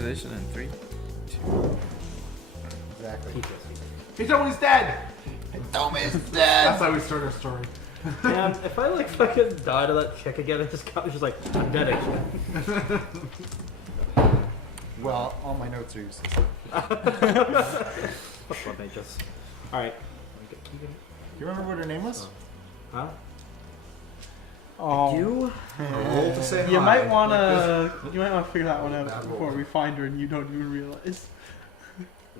Visualization in 3, 2. Exactly. Hitomi's dead! Hitomi's That's dead! how we start our story. Man, if I like fucking die to that chick again, it just comes just like, I'm dead again. Well, all my notes are useless. Fuck what they just. Alright. Do you remember what her name was? Huh? Oh. You? Roll to say You hi. might wanna figure that one out before we find her and you don't even realize.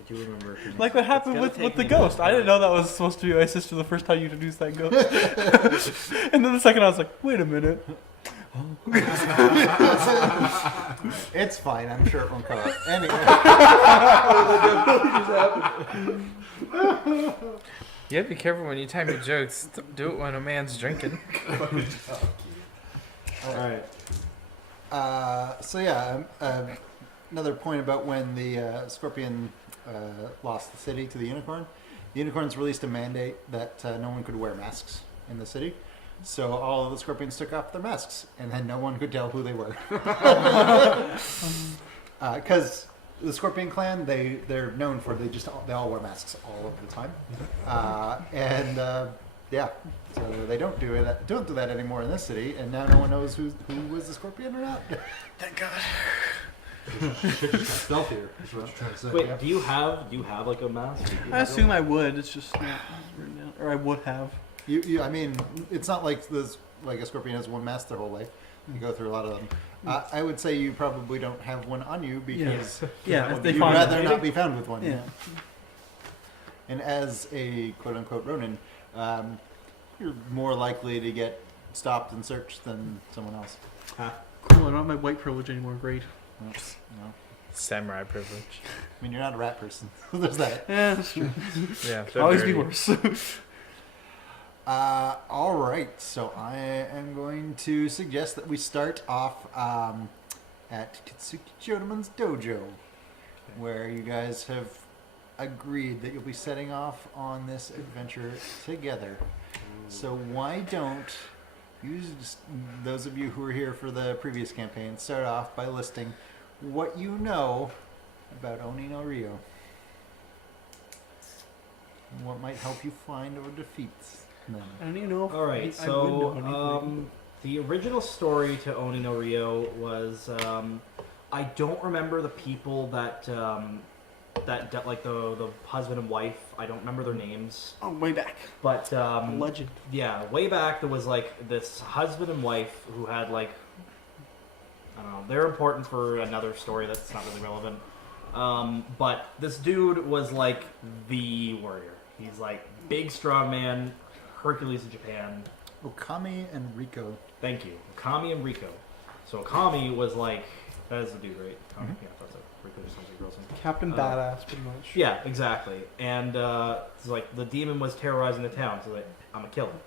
Do you remember? Her name? Like what happened It's gonna with take the me a ghost. minute. I didn't know that was supposed to be my sister the first time you introduced that ghost. And then the second I was like, wait a minute. It's fine. I'm sure it won't come up. Anyway. You gotta be careful when you time your jokes. Do it when a man's drinking. Alright. So yeah, another point about when the Scorpion lost the city to the Unicorn. The Unicorns released a mandate that no one could wear masks in the city. So all of the Scorpions took off their masks, and then no one could tell who they were. Because the Scorpion Clan, they're known for they all wear masks all of the time, yeah, so they don't do that anymore in this city, and now no one knows who was the Scorpion or not. Thank God. Shit just got stealthier, is what I'm trying to say. Wait, Yeah. do you have like a mask? Do you I have assume I would. It's just not written down. Or I would have. I mean, it's not like a Scorpion has one mask their whole life. You go through a lot of them. I would say you probably don't have one on you because Yeah, if they you'd find rather it. not be found with one. Yeah. And as a quote-unquote Ronin, you're more likely to get stopped and searched than someone else. Cool, I don't have my white privilege anymore. Great. No. Samurai privilege. I mean, you're not a rat person. There's that. Yeah, that's true. Yeah. Could always be worse. All right, so I am going to suggest that we start off at Kitsuki Chodamon's dojo, where you guys have agreed that you'll be setting off on this adventure together. So why don't you, those of you who were here for the previous campaign, start off by listing what you know about Oni no Rio. What might help you find or defeat them. I don't even know if Alright, I would so know anything. the original story to Oni no Rio was I don't remember the people that like the husband and wife. I don't remember their names. Oh, way back. But Legend. yeah, way back there was like this husband and wife who had like I don't know. They're important for another story that's not really relevant. But this dude was like the warrior. He's like big, strong man, Hercules of Japan. Okami and Rico. Thank you, Okami and Rico. So Okami was like that is the dude, right? Okami? Yeah, that's it. Rico just sounds like a girl's name. Captain Badass, pretty much. Yeah, exactly. And it's like the demon was terrorizing the town, so like I'm gonna kill him.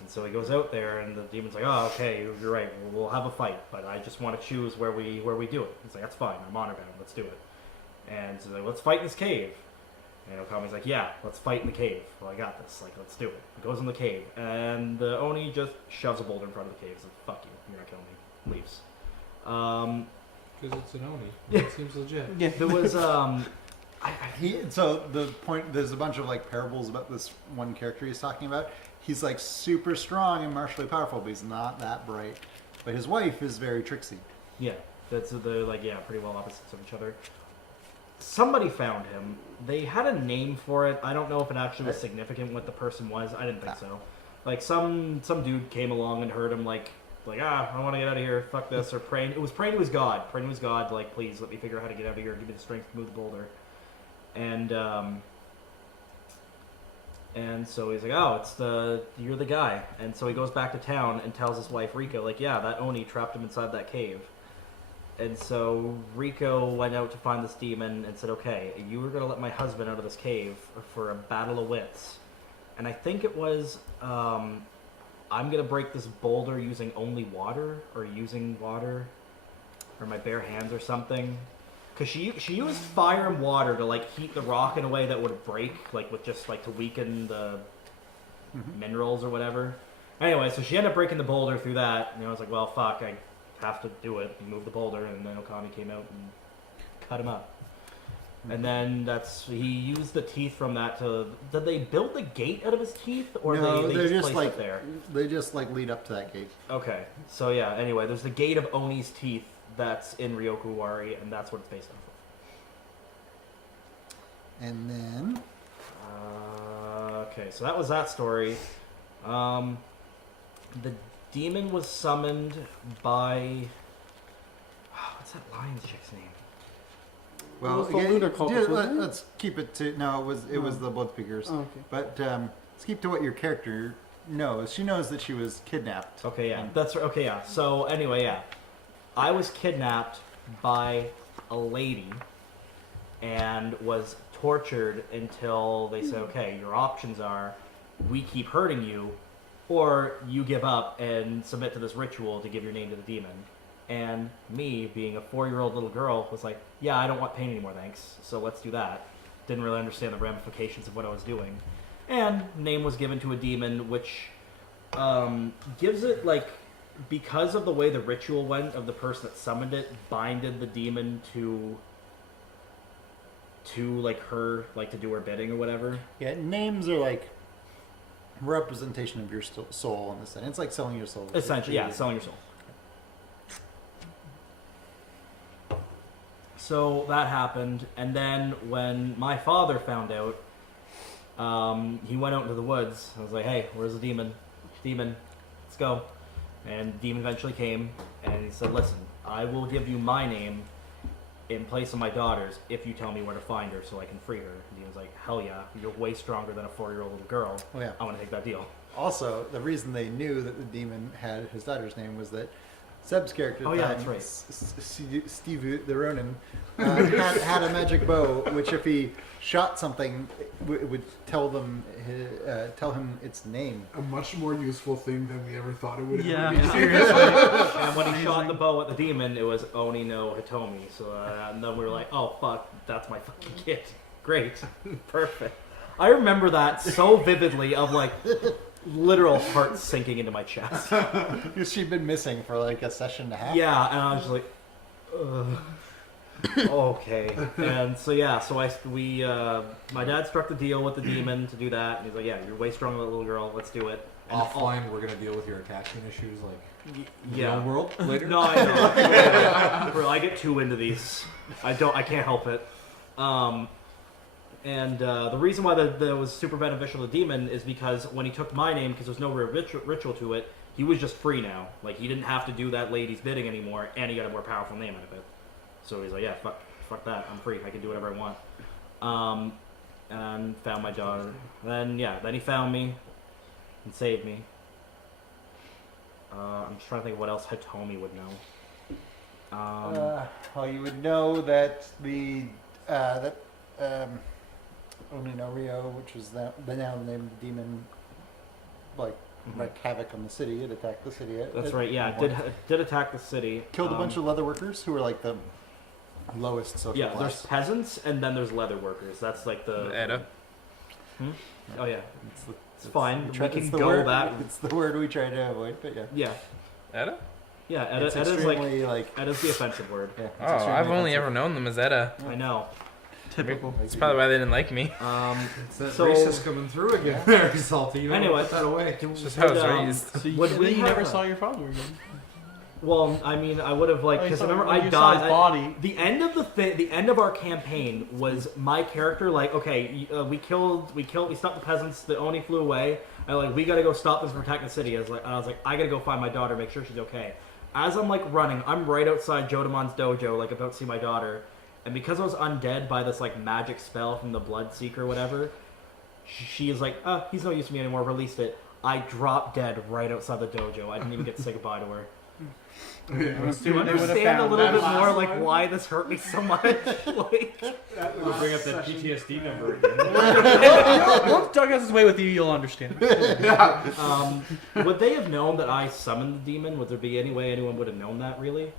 And so he goes out there, and the demon's like, "Oh, okay, you're right. We'll have a fight, but I just want to choose where we do it." He's like, "That's fine. I'm honor bound. Let's do it." And so they're like, "Let's fight in this cave." And Okami's like, "Yeah, let's fight in the cave. Well, I got this. Like, let's do it." He goes in the cave, and the Oni just shoves a boulder in front of the cave. He's like, "Fuck you. You're not killing me." Leaves. Because it's an Oni. Yeah. It seems legit. Yeah. There was So the point, there's a bunch of like parables about this one character he's talking about. He's like super strong and martially powerful, but he's not that bright. But his wife is very tricksy. Yeah, they're like pretty well opposites of each other. Somebody found him. They had a name for it. I don't know if it actually was significant what the person was. I didn't think so. Like some dude came along and heard him like I want to get out of here. Fuck this. Or praying. It was praying to his god. Praying to his god. Like, please let me figure out how to get out of here. Give me the strength to move the boulder. And so he's like, oh, you're the guy. And so he goes back to town and tells his wife Rika, like, yeah, that Oni trapped him inside that cave. And so Rico went out to find this demon and said, okay, you were going to let my husband out of this cave for a battle of wits. And I think it was, I'm going to break this boulder using only water, or using water, or my bare hands or something. Because she used fire and water to, like, heat the rock in a way that would break, like, with just, like, to weaken the minerals or whatever. Anyway, so she ended up breaking the boulder through that, and I was like, well, fuck, I have to do it, and move the boulder, and then Okami came out and cut him up. And then he used the teeth from that to. Did they build the gate out of his teeth, or No, they they're just just placed it there? They just like lead up to that gate. Okay, so yeah. Anyway, there's the gate of Oni's teeth that's in Ryokuwari, and that's what it's based off of. And then Okay, so that was that story. The demon was summoned by. What's that lion's chick's name? well, was the lunar cultist, wasn't it? let's keep it to it was the blood speakers. Oh, okay. But let's keep to what your character knows. She knows that she was kidnapped. Okay, yeah, that's right. Okay, yeah. So anyway, yeah, I was kidnapped by a lady and was tortured until they said, okay, your options are we keep hurting you, or you give up and submit to this ritual to give your name to the demon. And me, being a 4-year-old little girl, was like, yeah, I don't want pain anymore, thanks. So let's do that. Didn't really understand the ramifications of what I was doing. And name was given to a demon, which gives it, like, because of the way the ritual went of the person that summoned it, binded the demon to like her, like to do her bidding or whatever. Yeah, names are like representation of your soul in this sense. It's like selling your soul. Essentially, yeah, selling your soul. So that happened, and then when my father found out, he went out into the woods. I was like, hey, where's the demon? Demon, let's go. And the demon eventually came, and he said, listen, I will give you my name in place of my daughter's if you tell me where to find her so I can free her. And the demon's like, hell yeah, you're way stronger than a 4-year-old little girl. Oh yeah. I want to take that deal. Also, the reason they knew that the demon had his daughter's name was that Seb's character, Oh, yeah, that's right. Steve the Ronin, had a magic bow, which if he shot something, it would tell him its name. A much more useful thing than we ever thought it would Yeah, ever be. seriously. And when he shot the bow at the demon, it was Oni no Hitomi. So and then we were like, oh fuck, that's my fucking kid. Great. Perfect. I remember that so vividly of like literal heart sinking into my chest. Because she'd been missing for like a session and a half. Yeah, and I was just like, ugh. Okay. And so yeah, so my dad struck the deal with the demon to do that, and he's like, yeah, you're way stronger than a little girl, let's do it. And Offline, we're gonna deal with your attachment issues, like in the yeah. real world later. No, I know. Bro, I get too into these. I can't help it. And the reason why that was super beneficial to the demon is because when he took my name, because there's no real ritual to it, he was just free now. Like, he didn't have to do that lady's bidding anymore, and he got a more powerful name out of it. So he's like, yeah, fuck that. I'm free. I can do whatever I want. And found my daughter. Then he found me and saved me. I'm just trying to think of what else Hitomi would know. Well, you would know that Oni no Rio, which was now the name of the demon, like wreaked havoc on the city. It attacked the city. That's right. Yeah, it did attack the city. Killed a bunch of leather workers who were like the lowest social Yeah, class. there's peasants and then there's leather workers. That's like the Edda. Oh yeah, It's it's fine. We it's can the go word, that. It's the word we try to avoid, but yeah. Yeah, Edda? yeah. It's Edda's extremely like Edda's the offensive word. yeah, it's Oh, extremely I've only offensive. ever known them as Edda. I know. Typical. That's probably why they didn't like me. It's that So- racist coming through again. There, Salty. You know, Anyway. put that away. It's just how I was raised. So you, Would and we then you have never a- saw your father again. Well, I mean, I would have like Oh, you because saw- remember when I you saw his died. body. The end of the end of our campaign was my character like, okay, we stopped the peasants. The Oni flew away. And like, we gotta go stop this and protect the city. I was like, I gotta go find my daughter, make sure she's okay. As I'm like running, I'm right outside Jodamon's dojo, like about to see my daughter. And because I was undead by this like magic spell from the Blood Seeker or whatever, she is like, he's no use to me anymore. Released it. I dropped dead right outside the dojo. I didn't even get to say goodbye to her. Yeah, Do you They would've understand a found little that bit last more like line. why this hurt me so much? Like, We'll bring up that PTSD number again. Once Doug has his way with you, you'll understand. would they have known that I summoned the demon? Would there be any way anyone would have known that really?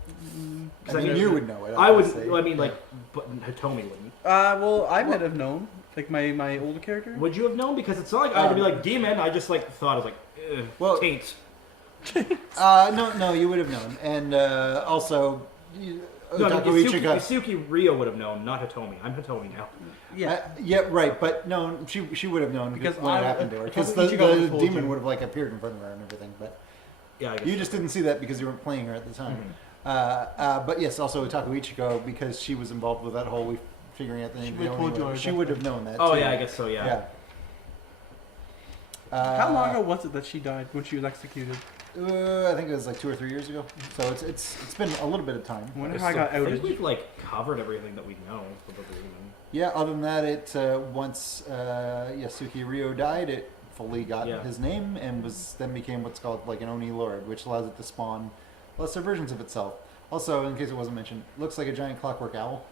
I mean, you would know it. I would. obviously. I mean, like, but Hitomi wouldn't. Well, I might have known. Like my older character. Would you have known? Because it's not like I would be like demon. I just like thought I was like, Well- taint. No, you would have known, and also, No, I mean, Ichigo. Yusuke Ryo would have known, not Hitomi. I'm Hitomi now. Yeah. Yeah, right, but no, she would have known Because when it I- happened to her because probably Ichigo would've the told demon you. would have like appeared in front of her and everything. But Yeah, I guess you just didn't see that because you weren't playing her at the time. But yes, also Otaku Ichigo because she was involved with that whole figuring out the name. She would've told you already. She would have known that. Oh too. yeah, I guess so. Yeah. Yeah. How long ago was it that she died when she was executed? I think it was like 2 or 3 years ago. So it's been a little bit of time. I wonder There's how I got I think outed. we've like covered everything that we know about the demon. Yeah. Other than that, it once Yasuki Ryo died, it fully got Yeah. his name and was then became what's called like an Oni Lord, which allows it to spawn lesser versions of itself. Also, in case it wasn't mentioned, looks like a giant clockwork owl.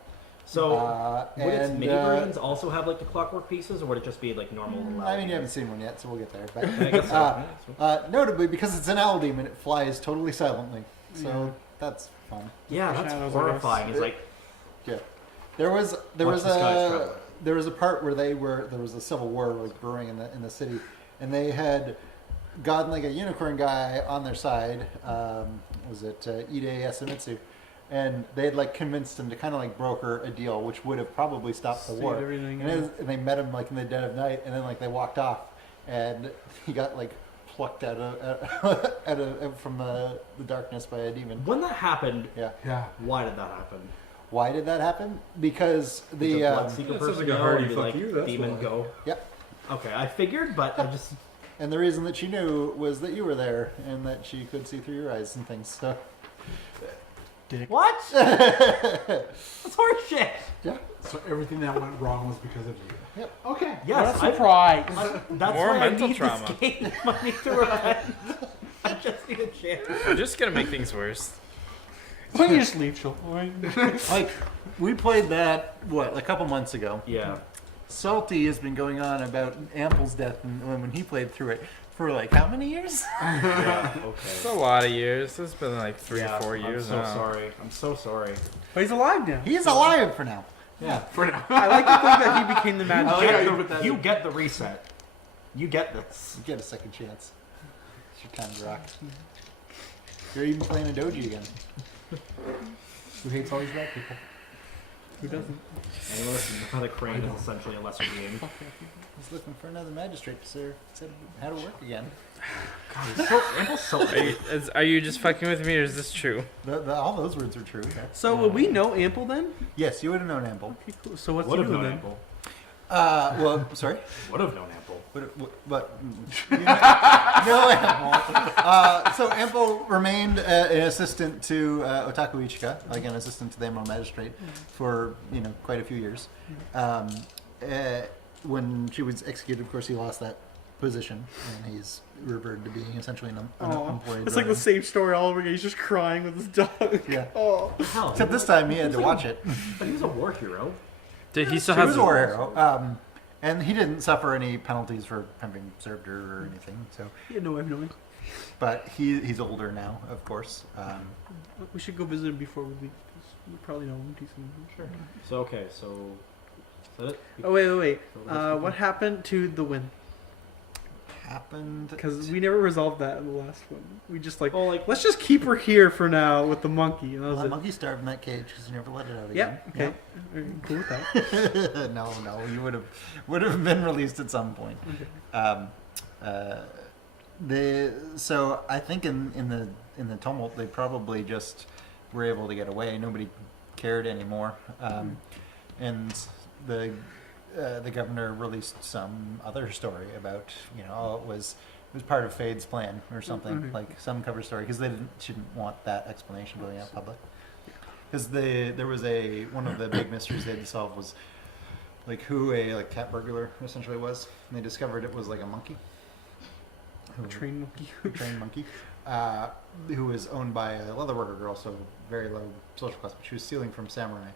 So would its and, mini versions also have like the clockwork pieces, or would it just be like normal? I mean, you haven't seen one yet, so we'll get there. But I guess so. notably, because it's an owl demon, it flies totally silently. So Yeah. that's fun. Yeah, that's Shadows, I guess. horrifying. He's like, Yeah. There was Watch the skies travel. there was a part where there was a civil war like brewing in the city, and they had gotten like a unicorn guy on their side. Was it Ide Yasamitsu? And they had like convinced him to kind of like broker a deal, which would have probably stopped the Saved war. everything, And, yeah. and they met him like in the dead of night, and then like they walked off, and he got like plucked out of from the darkness by a demon. when that happened, Yeah. Yeah. why did that happen? Why did that happen? Because The the Bloodseeker that sounds person like a go hearty and be fuck like, you, that's demon why. go. Yep. Okay, I figured, but I just and the reason that she knew was that you were there and that she could see through your eyes and things. So what? That's horseshit. yeah, So everything that went wrong was because of you. Yep. Okay. Yes, What a surprise! that's More why mental I need trauma. this game. I need to repent. I just need a chance. We're just gonna make things worse. Why don't you just leave, Joel? like we played that a couple months ago. Yeah. Salty has been going on about Ample's death and when he played through it for like how many years? Yeah. It's Okay. a lot of years. It's been like 3 Yeah, or 4 years I'm so now. sorry. I'm so sorry. But he's alive now. He's alive for now. Yeah. For now. I like to think that he became the I magic. like how you put that You in. get the reset. You get this. You get a second chance. It's your time to rock. You're even playing a doji again. Who hates all these black people? Who doesn't? And listen, the Crane is essentially a lesser game. He's looking for another magistrate to say how to work again. Ample's so Are you just fucking with me, or is this true? All those words are true. So would we know Ample then? Yes, you would have known Ample. Okay, cool. So what's would he have doing known then? Ample. Well, sorry. Would have known Ample. But no, Ample. So Ample remained an assistant to Otaku Ichika, like an assistant to the Emerald Magistrate, for quite a few years. When she was executed, of course, he lost that position, and he's reverted to being essentially an Oh, unemployed. it's like the same story all over again. He's just crying with his dog. Yeah. Oh. Hell, Except this time he had to watch it. But he was a war hero. Did he still He has was a war hero, and he didn't suffer any penalties for having served her or anything. So, Yeah, no, I've known. but he's older now, of course. We should go visit him before we leave. 'Cause we probably know him decently. Sure. So okay, so is that it? Oh wait. What happened to the win? Happened Because we never resolved that in the last one. We just Oh, like let's just keep her here for now with the monkey, and that Well, was the it. monkey starved in that cage because you never let it out Yeah. again. Okay. Cool with that. Yeah. No, you would have been released at some point. Okay. So I think in the tumult they probably just were able to get away. Nobody cared anymore, and the governor released some other story about it was part of Fade's plan or something, Mhm. like some cover story, because she didn't want that explanation going out public. Because there was one of the big mysteries they had to solve was like who a cat burglar essentially was, and they discovered it was like a monkey, A train monkey. trained monkey, who was owned by a leatherworker girl, so very low social class, but she was stealing from samurai.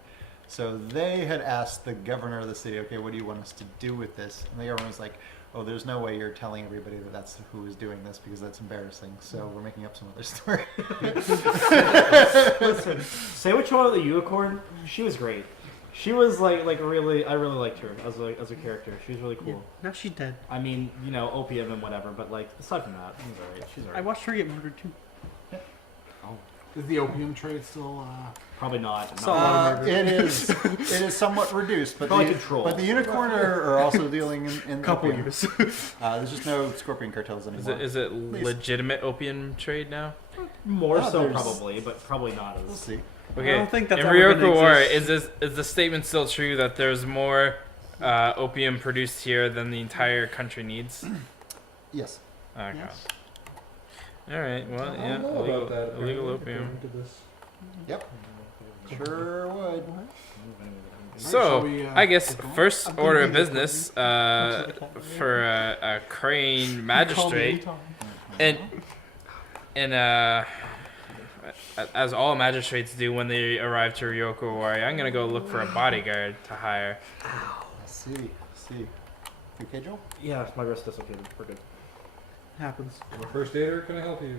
So they had asked the governor of the city, okay, what do you want us to do with this? And the governor was like, oh, there's no way you're telling everybody that that's who is doing this because that's embarrassing. So we're making up some other story. listen, say what you want of the unicorn. She was great. She was like really. I really liked her as a character. She was really cool. Yeah. Now she's dead. I mean, opium and whatever, but like aside from that, she's alright. She's I alright. watched her get murdered too. Oh, Is the opium trade still? Probably not. So- It is somewhat reduced, but Probably the, controlled. but the unicorn are also dealing in Couple opium. years. There's just no scorpion cartels anymore. Is it least- legitimate opium trade now? More Oh, so, there's- probably, but probably not We'll as. see. Okay. I don't think that's in ever gonna Ryoko War, exist. is the statement still true that there's more opium produced here than the entire country needs? Yes. Okay. Yes. All right. Well, I yeah. don't know Illegal, about that, illegal apparently, opium. according to this. Yep. Sure would. So, Shall we, I guess go on? first I'm order of thinking business for a crane magistrate, and as all magistrates do when they arrive to Ryoko Wari, I'm gonna go look for a bodyguard to hire. See. Okay, Joel? Yeah, my wrist dislocated. We're good. Happens. I'm a first aider. Can I help you?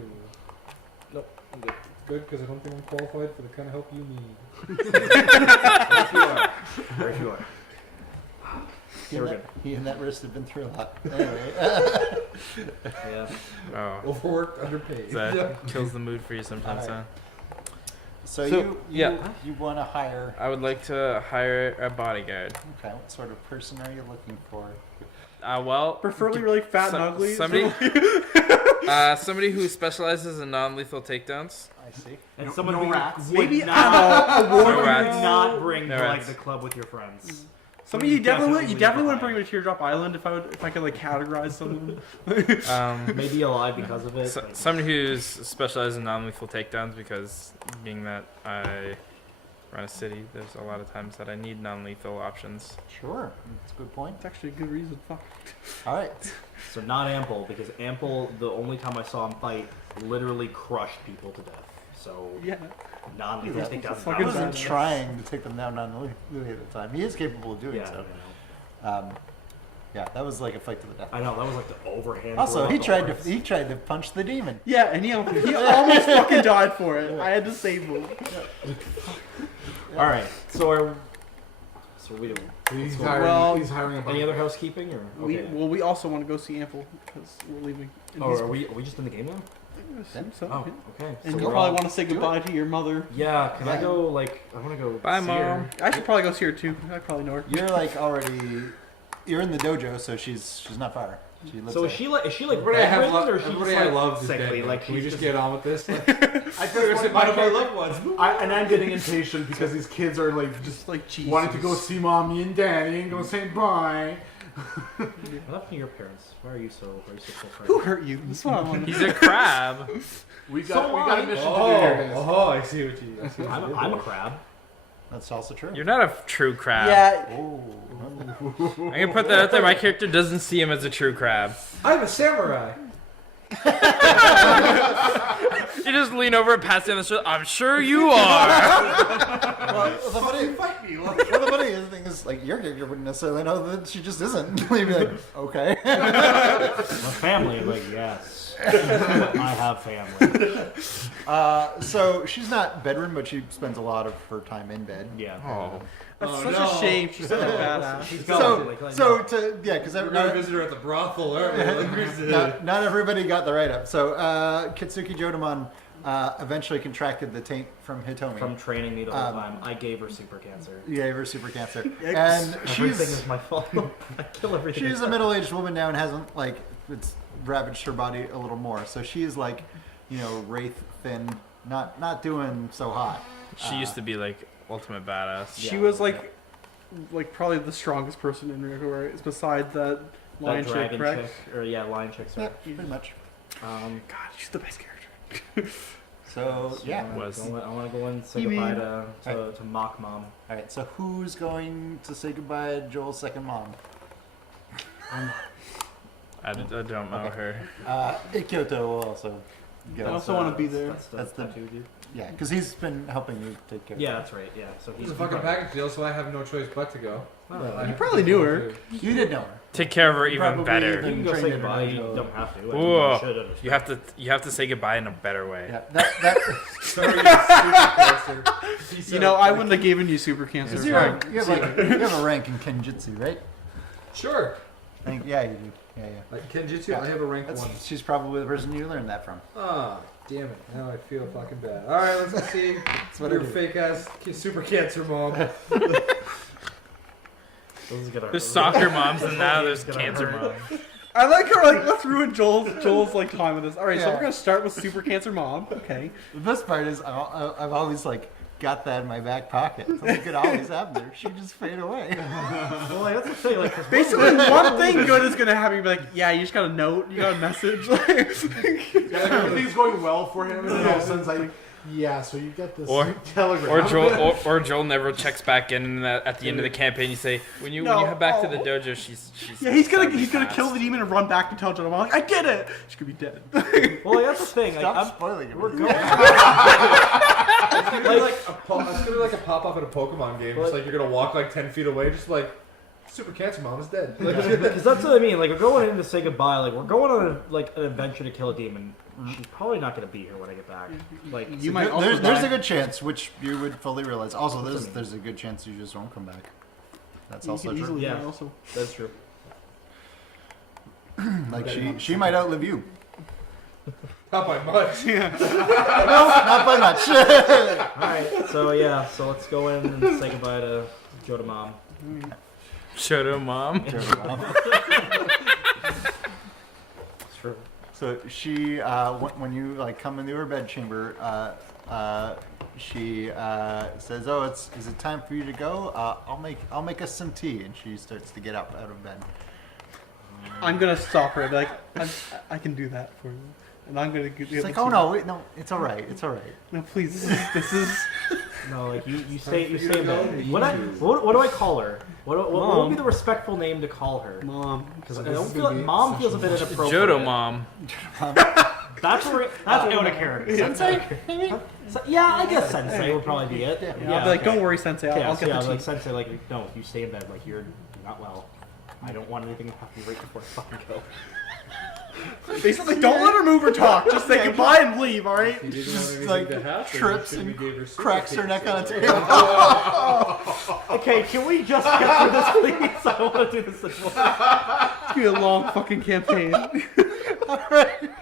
Nope, I'm good. Good, because I don't think I'm qualified for the kind of help you need. Very few are. He We're and, good. he and that wrist have been through a lot. Anyway. Yeah. Oh, Overworked, underpaid. that kills the mood for you sometimes, Alright. huh? So, So, you yeah. want to hire. I would like to hire a bodyguard. Okay, what sort of person are you looking for? Well, Preferably really fat and ugly. Somebody, somebody who specializes in non-lethal takedowns. I see. And No- someone no who rats. would Maybe not, a warrior. No rats. would not bring No to like rats. the club with your friends. Somebody you definitely leave wouldn't bring behind. me to Teardrop Island if I could like categorize someone. Maybe alive because of it. So, but- somebody who's specialized in non-lethal takedowns, because being that I run a city, there's a lot of times that I need non-lethal options. Sure. That's a good point. It's actually a good reason. Fuck. All right. So not Ample, because Ample, the only time I saw him fight, literally crushed people to death. So Yeah. non-lethal Yeah, takedowns. fucking He wasn't badass. trying to take them down non-lethally at the time. He is capable of doing Yeah, so. you know. Yeah, that was like a fight to the death. I know that was like the overhand. Also, throw he of the tried horse. to punch the demon. Yeah, and he almost fucking died for it. I had to save him. All right. So we doing? He's Well, hiring. He's hiring a Any other housekeeping or? Okay. We also want to go see Ample because we're leaving. And Oh, he's- are we just in the game now? I assume so, Oh, yeah. okay. And So you we're probably all- want to say goodbye to your mother. Yeah. Can I Yeah. go? Like, I want to go. Bye, see Mom. her. I should probably go see her too. I probably know her. You're like already. You're in the dojo, so she's not far. She lives So there. is she like Everybody I have bedridden, or is she everybody just, I like, love is sickly? dead. Like Can we she's just get on with this? Like, I just say one of bye our to loved ones. and I'm getting impatient because these kids are like just Like Jesus. wanting to go see mommy and daddy and go say bye. What happened to your parents? Why are you so Who hurt you? That's what I want. He's a crab. We So got a am I. mission to do here. guys. I see what you. I'm a crab. That's also true. You're not a true crab. Yeah. Oh. I'm gonna put that out there. My character doesn't see him as a true crab. I'm a samurai. You just lean over and pass down the shoulder. I'm sure you are. Well, the funny thing is, like, your character wouldn't necessarily know that she just isn't. You'd be like, okay. My family. I'm like, yes. I have family. So she's not bedridden, but she spends a lot of her time in bed. Yeah. Oh. That's Oh, such no. a shame. She's such a badass. She's Because We're gonna visit her at the brothel, aren't we? Like, where's the- not everybody got the write up. So Kitsuki Jodamon eventually contracted the taint from Hitomi. From training me the whole time, I gave her super cancer. You gave her super cancer, Yikes. and Everything she's is my fault. I kill everything. she's a middle-aged woman now and hasn't like it's ravaged her body a little more. So she's like, wraith thin, not doing so hot. She used to be like ultimate badass. She Yeah. was like probably the strongest person in Ryoko, right? Besides that lion that chick, dragon correct? chick, or lion chick. Yeah, Sorry. pretty much. Um, God, she's the best character. So yeah. I Was. want to go and say You goodbye mean- to Mock Mom. All right. So who's going to say goodbye to Joel's second mom? I don't know her. Ikyoto will also go. I also want to be there. That's the- tattoo dude. Yeah, because he's been helping you take care. Yeah, of that's right. Yeah, so It's he's a fucking package deal, so I have no choice but to go. Oh, But I You have probably to knew go her. too. it. You did know her. Take care of her even Probably better. even- You can go trained say in goodbye. You dojo. don't have to. I think Whoa. you should understand. You have to say goodbye in a better way. Yeah, that Sorry, you stupid bastard. Peace You know, out. I wouldn't have given you super cancer. you have a rank in Kenjutsu, right? Sure. I think, yeah, you do. Yeah. Kenjutsu, I have a rank 1. She's probably the person you learned that from. Ah, damn it. Now I feel fucking bad. Alright, let's see. what I Your do. fake ass super cancer mom. This is gonna There's hurt. soccer moms and now there's Gonna cancer hurt. moms. I like her. Like, let's ruin Joel's like time with this. All right, so Yeah. we're gonna start with super cancer mom. Okay. The best part is I've always like got that in my back pocket. So I could always have her. She just fade away. Well, like, that's the thing. Like, 'cause Basically, one thing good is gonna happen. You'd be like, yeah, you just got a note, you got a message. Like, Yeah, like everything's going well for him, and then all of a sudden it's like, yeah, so you get this Or- telegram. Or Joel never checks back in, and at the end of the campaign you say, when you head back to the dojo, she's yeah, he's gonna fast. kill the demon and run back to tell Jonah. Like, I did it. She could be dead. well, like, that's the thing. Like, Stop spoiling it. we're We're going. It's gonna be like a pop-up in a Pokemon game. It's like you're gonna walk like 10 feet away, just like, Super Cancer Mom is dead. Like, Because that's what I mean. Like, we're going in to say goodbye. Like, we're going on an adventure to kill a demon. She's probably not gonna be here when I get back. Like, You might also there's die. a good chance, which you would fully realize. Also, there's a good chance you just won't come back. That's You also could true. easily Yeah. die also. that's true. Like she might outlive you. not by much. Not by much. All right. So yeah. So let's go in and say goodbye to Joda Mom. Shoto mom. It's true. So she, when you like come into her bed chamber, she says, "Oh, is it time for you to go? I'll make us some tea." And she starts to get up out of bed. I'm gonna stop her. I'd be like, I can do that for you. And I'm gonna give She's like, "Oh no, wait, no, it's all right, it's all right." no, please, this is No, like you stay for in you to go. bed. What do I call her? What would Mom. be the respectful name to call her? mom. Because So I this don't is feel gonna like be mom feels a bit inappropriate. Jodo mom. That's out of character. Sensei, maybe? So, yeah, I guess Sensei would probably be it. Yeah. Yeah, I'll be like, okay. don't worry, Sensei. I'll, Yeah, I'll so get yeah, the like tea. Sensei, like no, you stay in bed. Like you're not well. I don't want anything to happen right before I fucking go. Basically, don't let her move or talk. Just say goodbye and leave. All right. He didn't want anything like to happen. trips so we and gave her super cracks her cancer. neck on a table. Okay, can we just get through this, please? I don't want to do this anymore. It's gonna be a long fucking campaign.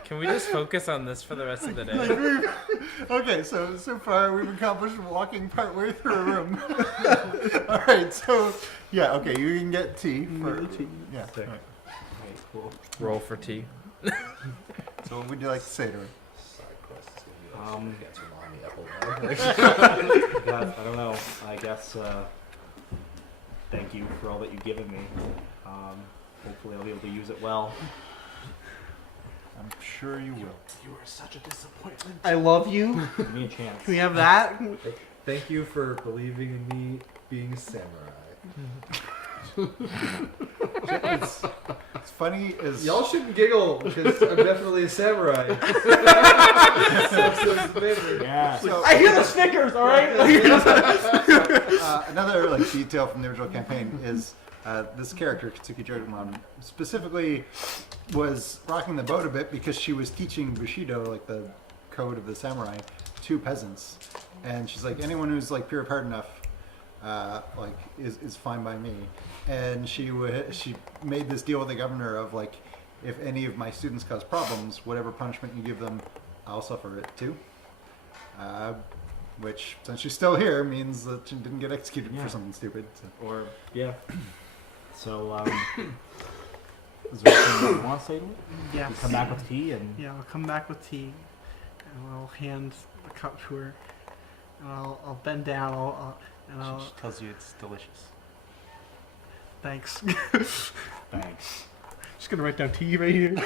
Can we just focus on this for the rest of the day? Okay, so far we've accomplished walking partway through a room. All right, so yeah, okay, you can get tea. For, Get tea. Yeah. Sick. all right. Okay, cool. Roll for tea. So what would you like to say to her? Side quest is gonna be Um, Cancer Mommy apple. I don't know. I guess thank you for all that you've given me. Hopefully I'll be able to use it well. I'm sure you will. You are such a disappointment. I love you. Give me a chance. Can we have that? Thank you for believing in me being a samurai. It's funny as Y'all shouldn't giggle because I'm definitely a samurai. Yeah. so, I hear the Snickers. All right. another like detail from the original campaign is this character Katsuki Jodamon specifically was rocking the boat a bit because she was teaching Bushido, like the code of the samurai, to peasants, and she's like, anyone who's like pure of heart enough, like is fine by me. And she made this deal with the governor of like, if any of my students cause problems, whatever punishment you give them, I'll suffer it too. Which, since she's still here, means that she didn't get executed Yeah. for something stupid. So. Or yeah. So Is there you want to say to me? Yes. You come back with tea and Yeah, I'll come back with tea, and I'll hand the cup to her, and I'll bend down. I'll She tells you it's delicious. thanks. thanks. Just gonna write down tea right here. And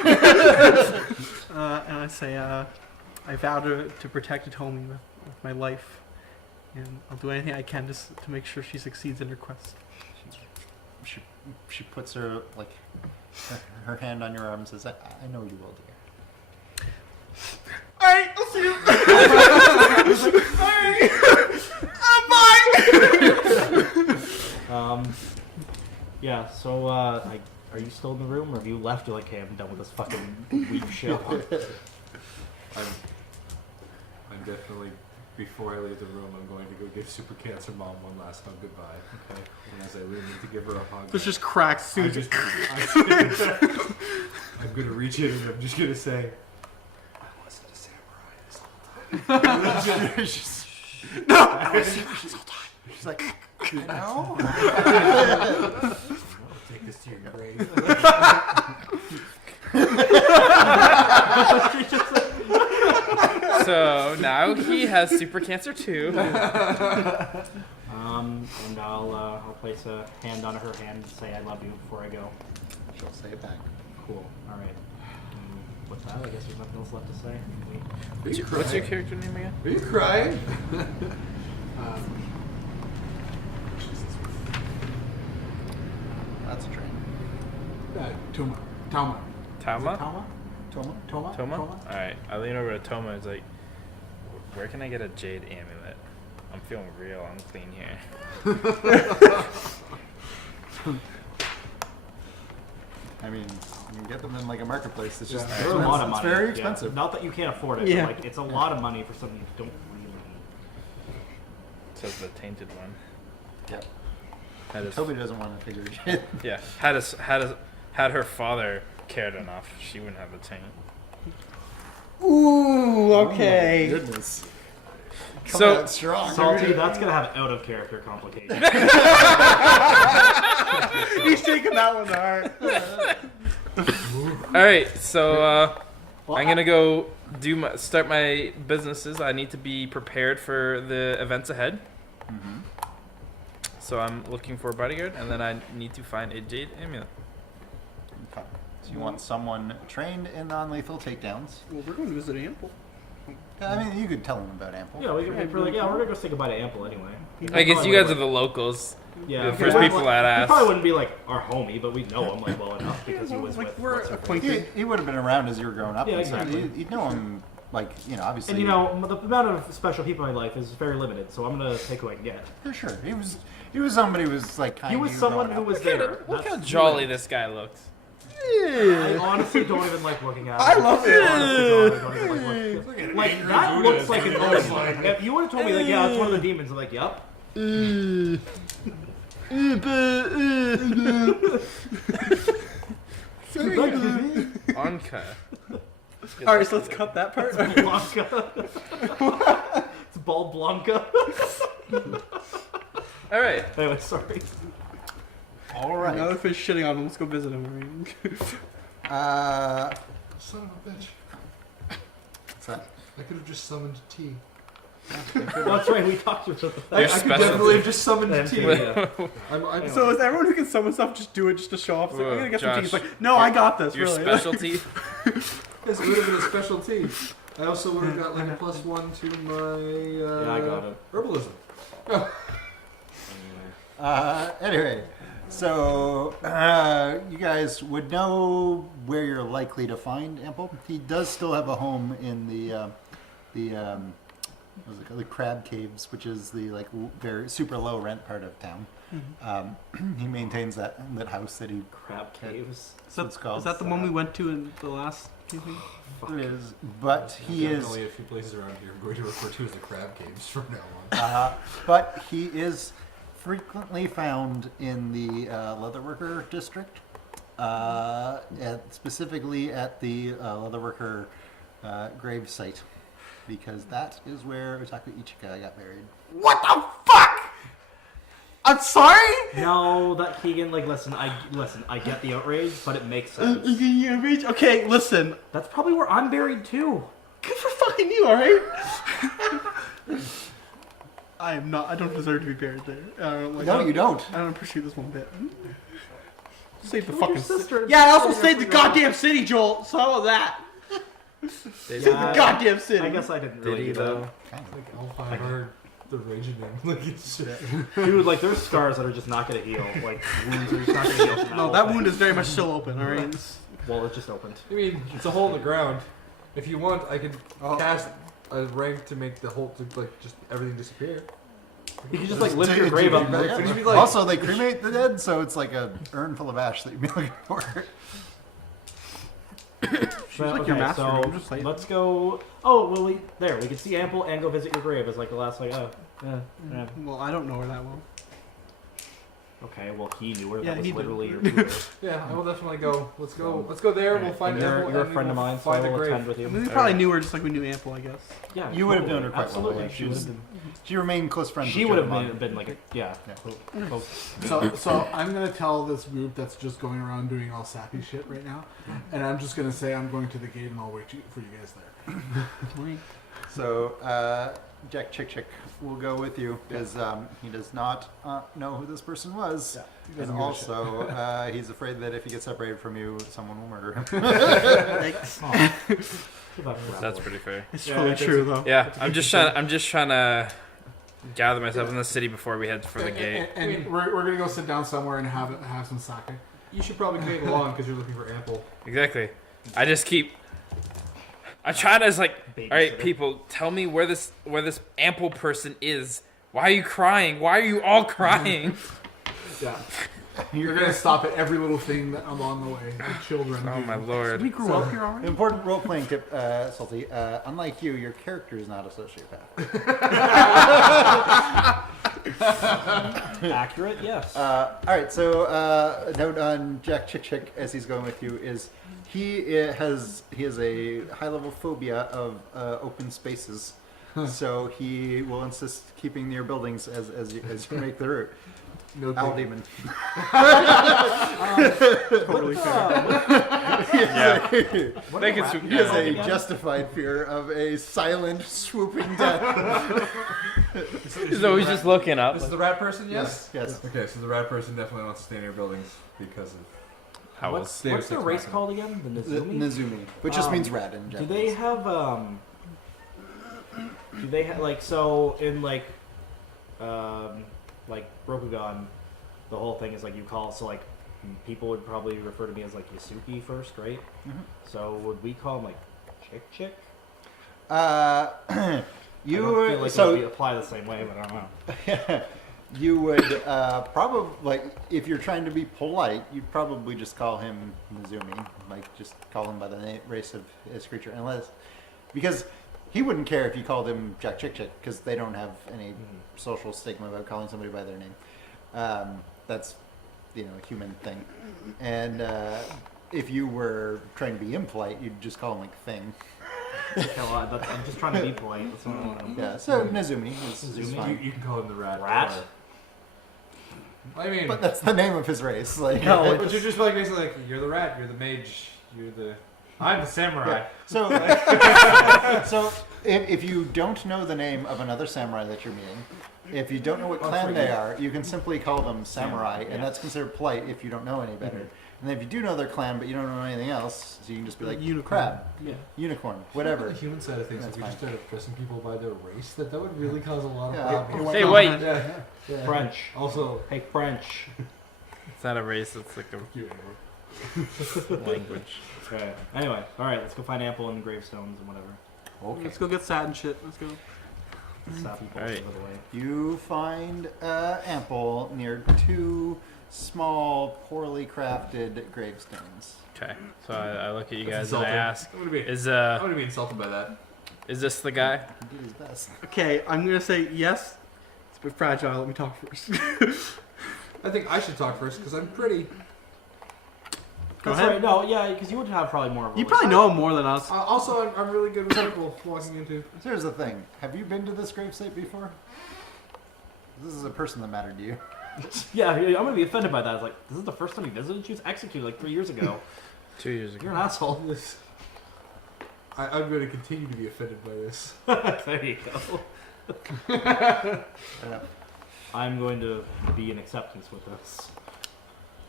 I say, I vow to protect Atomi with my life, and I'll do anything I can to make sure she succeeds in her quest. She puts her like her hand on your arm and says, "I know you will, dear." All right, I'll see you. Bye. Yeah. So are you still in the room, or have you left? You're like, okay, I'm done with this fucking weak show. I'm definitely Before I leave the room, I'm going to go give Super Cancer Mom one last hug goodbye. Okay. And as I lean in to give her a hug, There's just cracks as soon I as just, I'm going to reach in and I'm just going to say, I wasn't a samurai this whole time. She's like, no. I'll take this to your grave. So now he has super cancer too. And I'll place a hand on her hand and say I love you before I go. She'll say it back. Cool. All right. What's that? I guess there's nothing else left to say. What's your character name again? Are you crying? That's a train. Toma. Tama? Toma? Toma? Alright, I lean over to Toma and it's like, where can I get a jade amulet? I'm feeling real unclean here. I mean, you can get them in like a marketplace. It's just They're a lot of it's money. very Yeah. expensive. Not that you can't afford it, Yeah. but like it's a lot of money for something you don't really need. Says the tainted one. Yep. Had his, Toby doesn't want to figure it. yeah, had her father cared enough, she wouldn't have the taint. Ooh, okay. Oh, goodness. So Strong. Salty, that's gonna have out of character complications. He's taking that one to heart. alright, so I'm gonna go start my businesses. I need to be prepared for the events ahead. Mm-hmm. So I'm looking for a bodyguard, and then I need to find a jade amulet. Okay. So you want someone trained in non-lethal takedowns. Well, we're going to visit Ample. I mean, you could tell them about Ample. Yeah, we can wait for like, yeah, we're gonna go say goodbye to Ample anyway. I guess you guys are the locals. Yeah, the first people I'd He ask. probably wouldn't be like our homie, but we know him like well enough because he was like with. we're what's her face. acquainted. He would have been around as you were growing up. Yeah, and stuff. exactly. You'd know him, like, you know, obviously. And you know, the amount of special people in my life is very limited, so I'm gonna take who I can get. For sure. He was somebody who was like kind He was someone who was there. Look how That's- jolly this guy looks. I honestly don't even like looking at him. I love it. Honestly, God, I don't even like looking at him. Like, that looks like an omen. If you would have told me, like, yeah, that's one of the demons, I'm like, yep. Anka. All right, so let's cut that part. Blanca. It's Bald Blanca. All right. Anyway, sorry. All right. Now that we're shitting on him, let's go visit him. Son of a bitch. What's that? I could have just summoned tea. That's right, we talked about that. I could specialty. definitely have just summoned Then, tea. yeah. I'm So is everyone who can summon stuff just do it just to show off? It's like, I'm gonna get some tea. Josh, It's like, no, I got this. Your really. specialty. This would have been a special tea. I also would have got like a +1 to my Yeah, I got it. herbalism. Anyway, so you guys would know where you're likely to find Ample. He does still have a home in the what's it called? The Crab Caves, which is the like very super low rent part of town. He maintains that house that he Crab caves. it's called. Is that the one we went to in the last campaign? It is, but he is. Definitely a few places around here I'm going to refer to as the crab caves from now on. But he is frequently found in the leatherworker district, specifically at the leatherworker grave site, because that is where Utaku Ichika got buried. What the fuck? I'm sorry. No, that Keegan, like, listen, I get the outrage, but it makes sense. Okay, listen. That's probably where I'm buried too. Good for fucking you, alright? I am not. I don't deserve to be buried there. No, you don't. I don't appreciate this one bit. Save the Kill fucking your sister and Yeah, I also sister saved the for your goddamn city, Joel. So how about that? Did Save the goddamn city. I guess I didn't Did really he do that. though? Like L5R, the raging man. Like it's just, Dude, like, there's scars that are just not gonna heal. Like, wounds are just not gonna heal. From No, whole that thing. wound is very much still open, alright? Well, it just opened. I mean, it's a hole in the ground. If you want, I could cast a rank to make the hole to like just everything disappear. You can just, like, lift your grave up. Like, could you be like, Also, they cremate the dead, so it's like a urn full of ash that you'd be looking for. She's like your master. So I'm just like, let's go. Oh, well, we can see Ample and go visit your grave. It's like the last, like, oh, yeah. well, I don't know her that well. Okay, well, he knew her. Yeah, That was he did. literally your tutor. Yeah, I will definitely go. Let's go there. We'll find Ample. You're and a friend of we'll mine, so I find the will grave. attend with I you. mean, we probably knew her just like we knew Ample, I guess. Yeah, You would have totally. known her quite Absolutely. well. She would have been. She remained close friends. She with would Joe have been like a Yeah. So I'm gonna tell this group that's just going around doing all sappy shit right now, and I'm just gonna say I'm going to the gate and I'll wait for you guys there. So Jack Chick will go with you because he does not know who this person was, Yeah, he and doesn't give a shit. also he's afraid that if he gets separated from you, someone will murder him. Thanks. That's pretty fair. It's Yeah, totally that's true a- though. Yeah, I'm just trying to gather myself in the city before we head for the gate. And we're gonna go sit down somewhere and have some sake. You should probably get along because you're looking for Ample. Exactly. I try to like, all right, Babysitter. people, tell me where this Ample person is. Why are you crying? Why are you all crying? Yeah. You're gonna stop at every little thing that I'm on the way. The children. Oh do. my lord. We grew up here already. Important role-playing tip, Salty. Unlike you, your character is not a sociopath. Accurate, yes. All right, so a note on Jack Chick as he's going with you is he has a high-level phobia of open spaces, so he will insist keeping near buildings as you make the route. No Owl thing. demon. Totally fair. Yeah. What They a can rat- swoop He has a Yeah. justified fear of a silent, swooping death. He's always just looking up. This is the rat person, yes? Yes. Okay, so the rat person definitely wants to stay near buildings because of. Howls. What's their race called again? The The Nizumi? Nizumi, which just means rat in Do Japanese. they have Do they have like so in like Rokugan, the whole thing is like you call so like people would probably refer to me as like Yasuki first, right? Mhm. So would we call him like Chick? Uh, I you don't feel like it would be apply the same way, but I don't know. you would probably like if you're trying to be polite, you'd probably just call him Mizumi, like just call him by the race of his creature, unless because he wouldn't care if you called him Jack Chick because they don't have any social stigma about calling somebody by their name. That's a human thing, and if you were trying to be impolite, you'd just call him like Thing. I'm just trying to be polite. That's what I want to Yeah, so Nizumi is Nizumi. fine. You can call him the rat. Rat? I mean, But that's the name of his race. Like, No, but you're just like basically like you're the rat, you're the mage, I'm the samurai. so, so if you don't know the name of another samurai that you're meeting, if you don't know what clan they are, you can simply call them samurai, and that's considered polite if you don't know any better. And if you do know their clan, but you don't know anything else, so you can just be like Unicorn. crab, Yeah. unicorn, On whatever. the human side of things, That's if we fine. just started addressing people by their race, that would really cause a lot of Yeah. problems. Hey, wait. Yeah. French. Also, Hey, French. It's not a race. It's like a language. Okay. Anyway, all right. Let's go find Ample and gravestones and whatever. Okay. Let's go get sad and shit. Let's go. Sappy All right. by the way. You find Ample near two small, poorly crafted gravestones. Okay, so I look at you That's guys and I insulting. ask, I'm gonna be, is I'm gonna be insulted by that. is this the guy? He did his best. Okay, I'm gonna say yes. It's a bit fragile. Let me talk first. I think I should talk first because I'm pretty. Go That's ahead. right. No, yeah, because you would have probably more. Of a You probably know him more than us. Also, I'm really good with people walking into. Here's the thing. Have you been to this gravesite before? This is a person that mattered to you. Yeah, I'm gonna be offended by that. It's like this is the first time he visited. She was executed like 3 years ago. 2 years You're ago. an asshole. This. I'm going to continue to be offended by this. There you go. I'm going to be in acceptance with this.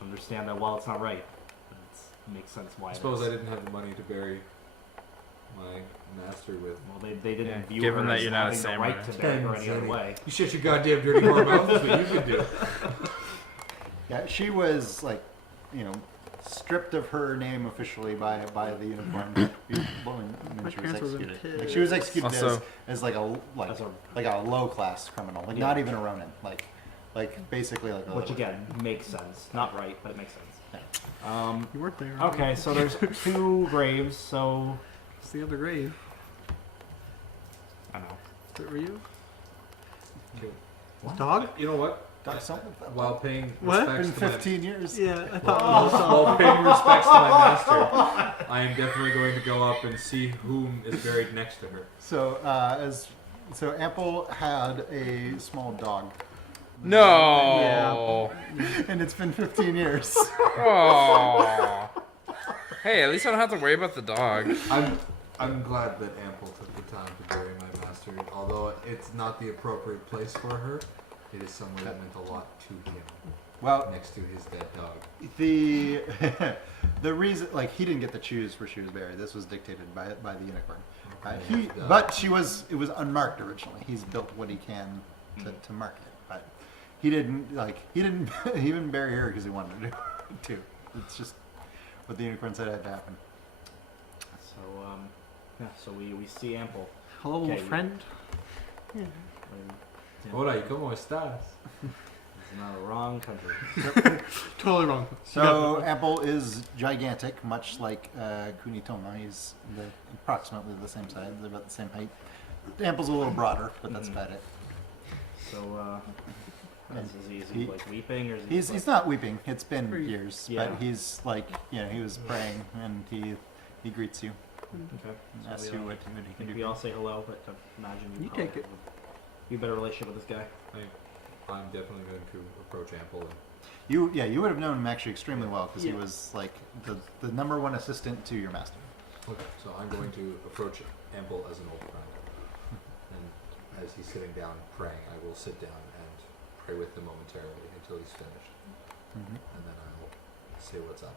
Understand that while it's not right, it makes sense why. I it suppose is. I didn't have the money to bury my master with. Well, they didn't Yeah, view given her that as you're not a having the right samurai. to bury her any other way. You shut your goddamn dirty whore mouth. That's what you can do. Yeah, she was like, stripped of her name officially by the unicorn when My she was parents were executed. pissed. Like, she was executed Also- as like a As low class criminal, like Yeah. not even a Ronin, like basically like a Which again makes sense. Not right, but it makes sense. You weren't there. Okay, so there's 2 graves, so It's the other grave. I don't know. Is it for you? What? Dog? You know what? Got something? While paying What? Been respects to my 15 years. Yeah, I thought it was while paying respects to my master, I am definitely going to go up and see whom is buried next to her. So so Ample had a small dog, No. and it's been 15 years. Oh. Hey, at least I don't have to worry about the dog. I'm glad that Ample took the time to bury my master, although it's not the appropriate place for her. It is somewhere that meant a lot to him. Well, Next to his dead dog. the the reason, like, he didn't get to choose where she was buried. This was dictated by the unicorn. But it was unmarked originally. He's built what he can to mark it, but he didn't he didn't bury her because he wanted to. It's just what the unicorn said had to happen. So yeah, so we see Ample. Hello, Okay. friend. Yeah. Hola, ¿y cómo estás? It's not a wrong country. Totally wrong. So Ample is gigantic, much like Kunitoma. He's approximately the same size, they're about the same height. Ample's a little broader, but that's about it. So is he He- like weeping or is he He's not weeping. It's been Pretty- years, Yeah. but he's like, he was praying and he greets you Okay. and asks So you we, what he I can think do. we all say hello, but I imagine you You probably take it. You have a better relationship with this guy. I'm definitely going to approach Ample and You would have known him actually extremely well because he Yeah. was like the number one assistant to your master. okay, so I'm going to approach Ample as an old friend. And as he's sitting down praying, I will sit down and pray with him momentarily until he's finished. And then I will say what's up.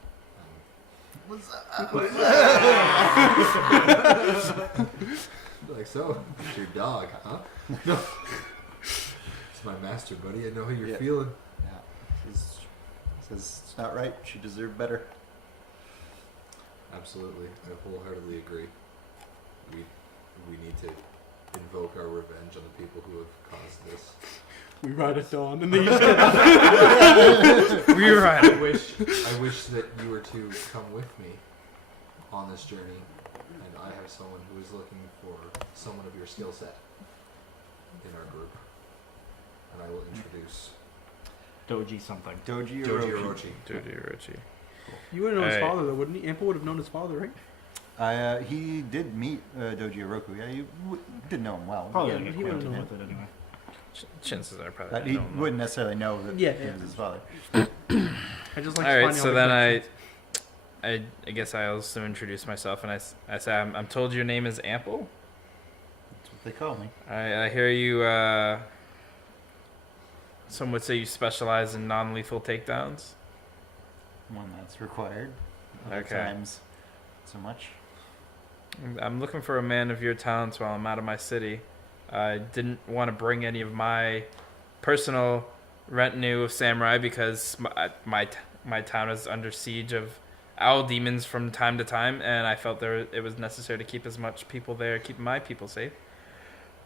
Like, so, it's your dog, huh? No. It's my master, buddy. I know how you're Yeah. feeling. Yeah, says it's not right. She deserved better. Absolutely. I wholeheartedly agree. We need to invoke our revenge on the people who have caused this. We ride at dawn and then you just get We were right. I wish that you were to come with me on this journey, and I have someone who is looking for someone of your skill set in our group, and I will introduce Doji something. Doji Joji Orochi. Orochi. Dude, Richie. You would have known his Hey. father though, wouldn't he? Ample would have known his father, right? He did meet Doji Oroku. Yeah, you didn't know him well. Probably Yeah, like but a he would've acquaintance known. with it anyway. Chances are probably. But he wouldn't necessarily know that Yeah, he yeah. was his father. I just like All right, finding so the then connections. I guess I also introduce myself and I say I'm told your name is Ample. That's what they call me. I hear you. Some would say you specialize in non-lethal takedowns. One that's required. Other Okay. times, so much. I'm looking for a man of your talents while I'm out of my city. I didn't want to bring any of my personal retinue of samurai because my town is under siege of owl demons from time to time, and I felt it was necessary to keep as much people there, keep my people safe.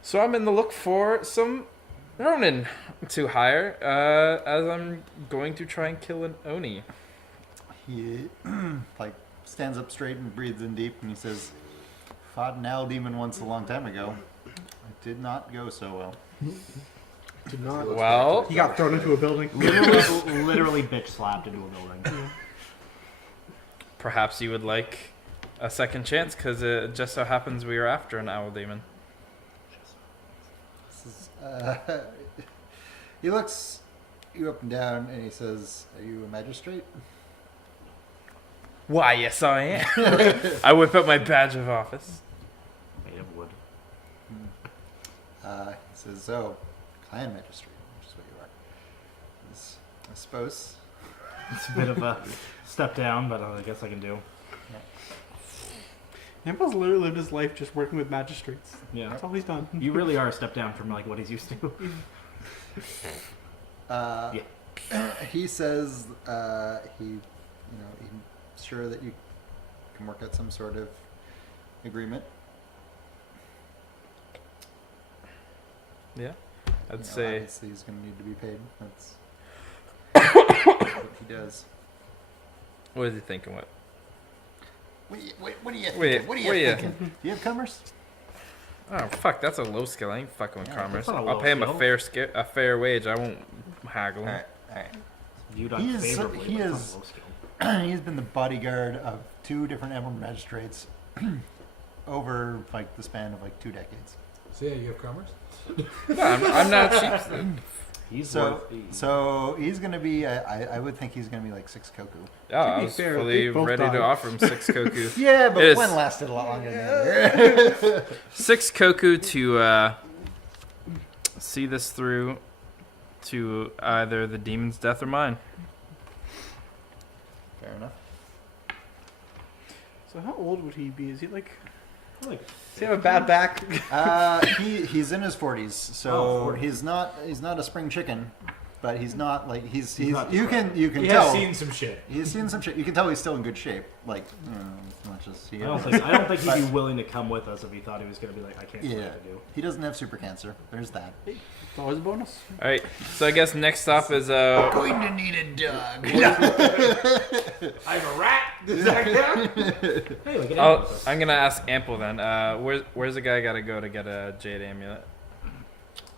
So I'm in the look for some Ronin to hire, as I'm going to try and kill an Oni. He stands up straight and breathes in deep, and he says, "Fought an owl demon once a long time ago. It did not go so well." Did not. Well, He got thrown into a building. Literally bitch slapped into a building. perhaps you would like a second chance, because it just so happens we are after an owl demon. This is, he looks you up and down, and he says, "Are you a magistrate?" Why, yes I am. I whip out my badge of office. Made of wood. He says, "Oh, clan magistrate, which is what you are." Yes, I suppose. It's a bit of a step down, but I guess I can do. Ample's literally lived his life just working with magistrates. Yeah. That's all he's done. You really are a step down from like what he's used to. He says he's sure that you can work out some sort of agreement. Yeah, I'd You know, say. obviously he's going to need to be paid. That's what he does. What is he thinking? What? What are you Wait, thinking? What are you what are you- thinking? Do you have commerce? Oh fuck, that's a low skill. I ain't fucking with Yeah, commerce. that's not a I'll low pay him skill. a fair wage. I won't haggle. All right. Viewed He is- unfavorably. he but it's is- not low skill. He's been the bodyguard of 2 different emerald magistrates over like the span of like 2 decades. So yeah, you have commerce? No, I'm not cheap. He's So, worth the- so he's gonna be. I would think he's gonna be like 6 koku. Yeah, I be was fair, fully they both ready died. to offer him 6 koku. Yeah, but It is- one lasted a lot longer than the other. 6 koku to see this through to either the demon's death or mine. Fair enough. So how old would he be? Is he like? like, Does he have a bad back? He's in his 40s, so Oh, 40. he's not a spring chicken, but he's not like he's not you can He tell has seen some shit. he's seen some shit. You can tell he's still in good shape, like as much as he. I don't think he'd be But- willing to come with us if he thought he was going to be like, I can't do Yeah, what to do. he doesn't have super cancer. There's that. It's always a bonus. All right. So I guess next stop is Going to need a dog. I'm a rat. Does that count? Hey, like, get in with us. I'm gonna ask Ample then. Where's the guy got to go to get a jade amulet?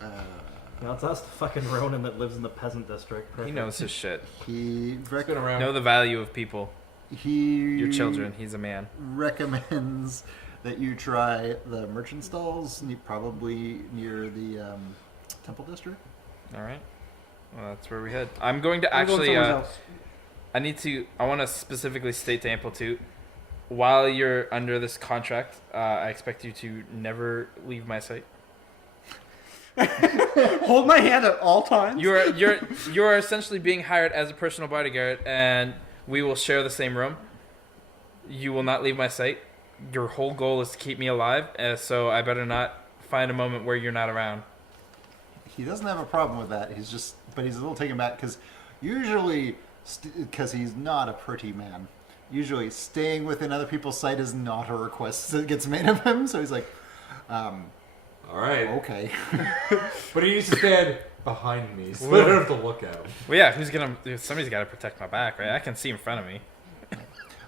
No, that's the fucking Ronin that lives in the peasant district. He Perfect. knows his shit. He It's been around. Know the value of people. Your he children. He's a man. recommends that you try the merchant stalls, probably near the temple district. All right. Well, that's where we head. I'm going to I'm going actually. somewhere else. I want to specifically state to Ample too. While you're under this contract, I expect you to never leave my sight. Hold my hand at all times. You are essentially being hired as a personal bodyguard, and we will share the same room. You will not leave my sight. Your whole goal is to keep me alive, so I better not find a moment where you're not around. He doesn't have a problem with that. But he's a little taken back because usually, because he's not a pretty man, usually staying within other people's sight is not a request that gets made of him. So he's like, All right. okay. But he needs to stand behind me, so I don't have to look at him. Well, yeah, somebody's got to protect my back, right? I can see in front of me.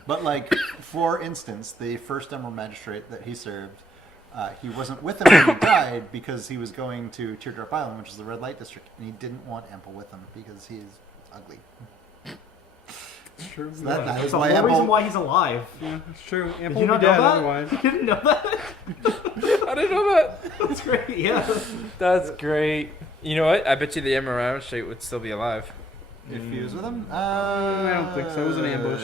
But like, for instance, the first Emerald Magistrate that he served, he wasn't with him when he died because he was going to Teardrop Island, which is the red light district, and he didn't want Ample with him because he is ugly. It's true. So that That's is the why whole reason Ample. why he's alive. Yeah, it's true. Did Ample you will not be know dead that? otherwise. You didn't know that? I didn't know that. That's great, yeah. That's great. You know what? I bet you the Emerald Magistrate would still be alive. If he was with him, I don't think so. It was an ambush.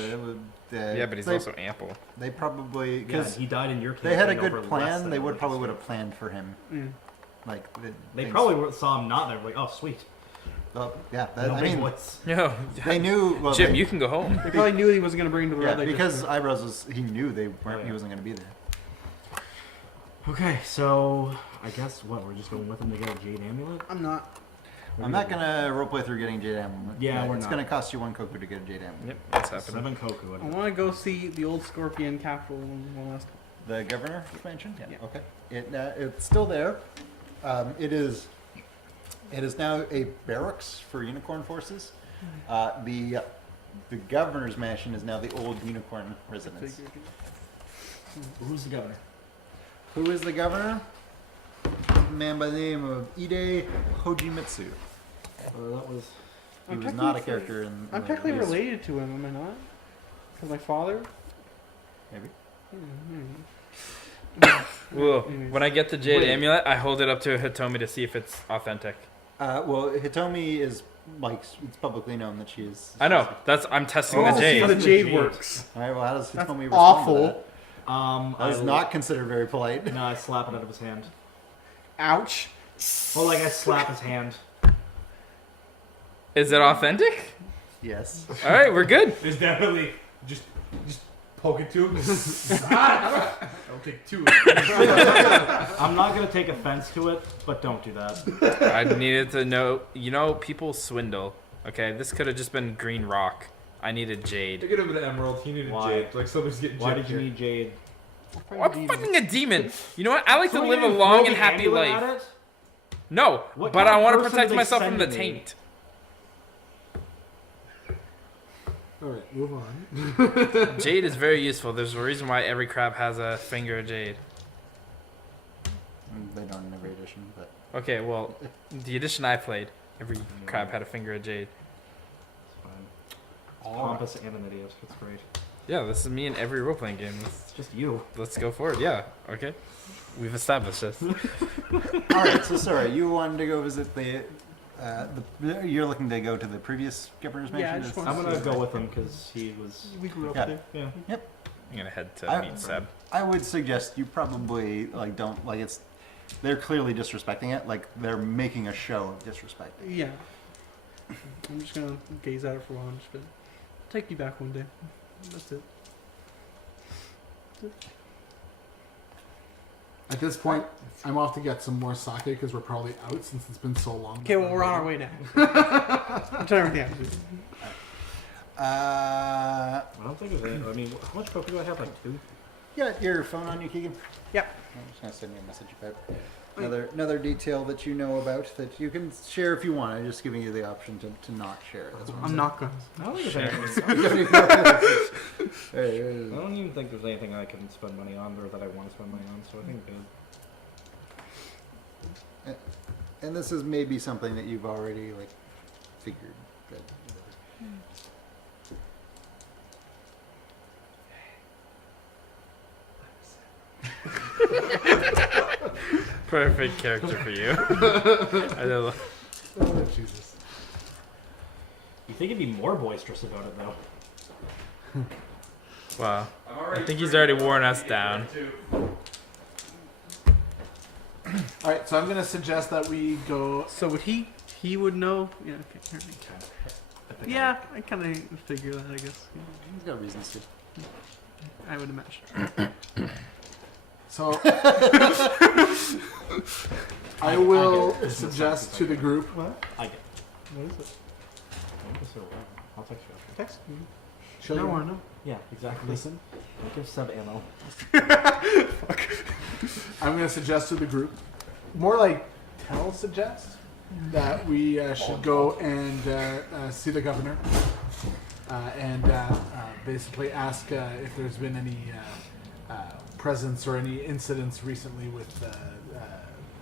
Yeah, but he's they, also Ample. They probably Yeah, because he died in your campaign. they had a over good less plan. than They a would week probably ago. would have planned for him. Mm. Like They things- probably saw him not there. Like, oh, sweet. Oh, yeah, that, No I big mean, woods. No, they knew. Well, Jim, they, you can go home. They probably knew he wasn't going to bring him to the yeah, red light because district. Eyebrows was. He knew they weren't. Oh, yeah. He wasn't going to be there. Okay, so I guess what we're just going with him to get a jade amulet. I'm not. I'm not gonna roleplay through getting Jade Amulet. Yeah, we're it's not. gonna cost you 1 koku to get a Jade Amulet. Yep, that's happening. 7 Koku. I want to go see the old Scorpion capital one last time. The Governor mansion. Yeah. Okay. It's still there. It is now a barracks for Unicorn forces. The Governor's mansion is now the old Unicorn residence. Who's the governor? Who is the Governor? A man by the name of Ide Hojimitsu. That was. He I'm was not a technically- character in. I'm the technically movies. related to him, am I not? Because my father. Maybe. Whoa. When I get the Jade Wait. Amulet, I hold it up to Hitomi to see if it's authentic. Well, Hitomi is like it's publicly known that she is. I know. I'm testing Oh, the see Jade. how the jade Jade. works. All right. Well, how does That's Hitomi respond awful. to that? That is I not considered very polite. No, I slap it out of his hand. Ouch. Oh, like I slap his hand. Is it authentic? Yes. All right, we're good. There's definitely just poke it to him. I'll take 2. I'm not gonna take offense to it, but don't do that. I needed to know. You know, people swindle. Okay, this could have just been green rock. I needed They jade. could have been an emerald. He needed Why? jade. Like somebody's getting Why jade did you here. need jade? I'm fucking a demon. You know what? I like to So live you a didn't long throw and the happy amulet life. at it? No, What but kind I of want to person protect did they myself send from the me? taint. All right, move on. Jade is very useful. There's a reason why every crab has a finger of jade. They don't in every edition, but Okay, well, the edition I played, every crab had a finger of jade. It's fine. Pompous and an idiot. That's great. Yeah, this is me in every role-playing game. It's just you. Let's go for it. Yeah, okay. We've established this. all right. So sorry, you wanted to go visit the you're looking to go to the previous governor's Yeah, I mansion. just Is- want I'm gonna go with him because he was. We grew up Yeah. there. Yeah. I'm gonna head to I- meet Seb. I would suggest you probably like don't like it's. They're clearly disrespecting it. Like they're making a show of disrespecting. Yeah. I'm just gonna gaze at it for a while and just be like, take you back one day. That's it. At this point, I'm off to get some more sake because we're probably out since it's been so long. Okay, well, we're on our way now. I'm trying everything out. I don't think of it. I mean, how much coffee do I have? Like 2? You got your phone on you, Keegan? Yep. I'm just gonna send you a message about another detail that you know about that you can share if you want. I'm just giving you the option to not share. That's what I'm not going. I don't think Sure. there's anything. I don't even think there's anything I can spend money on or that I want to spend money on. So I think good. And this is maybe something that you've already like figured. But Perfect character for you. I know. Oh, Jesus. You think he'd be more boisterous about it though? Wow. I think he's already worn us down. All right, so I'm going to suggest that we go. So would he would know? Yeah, okay. Yeah, I kind of figure that, I guess. he's got reasons to. I would imagine. So I will suggest to the group. I get. What is it? I'll text you after. Text me. Show No, you- or no. Yeah, exactly. Listen, Don't give sub ammo. I'm going to suggest to the group, more like Tell suggests, that we should go and see the governor and basically ask if there's been any presence or any incidents recently with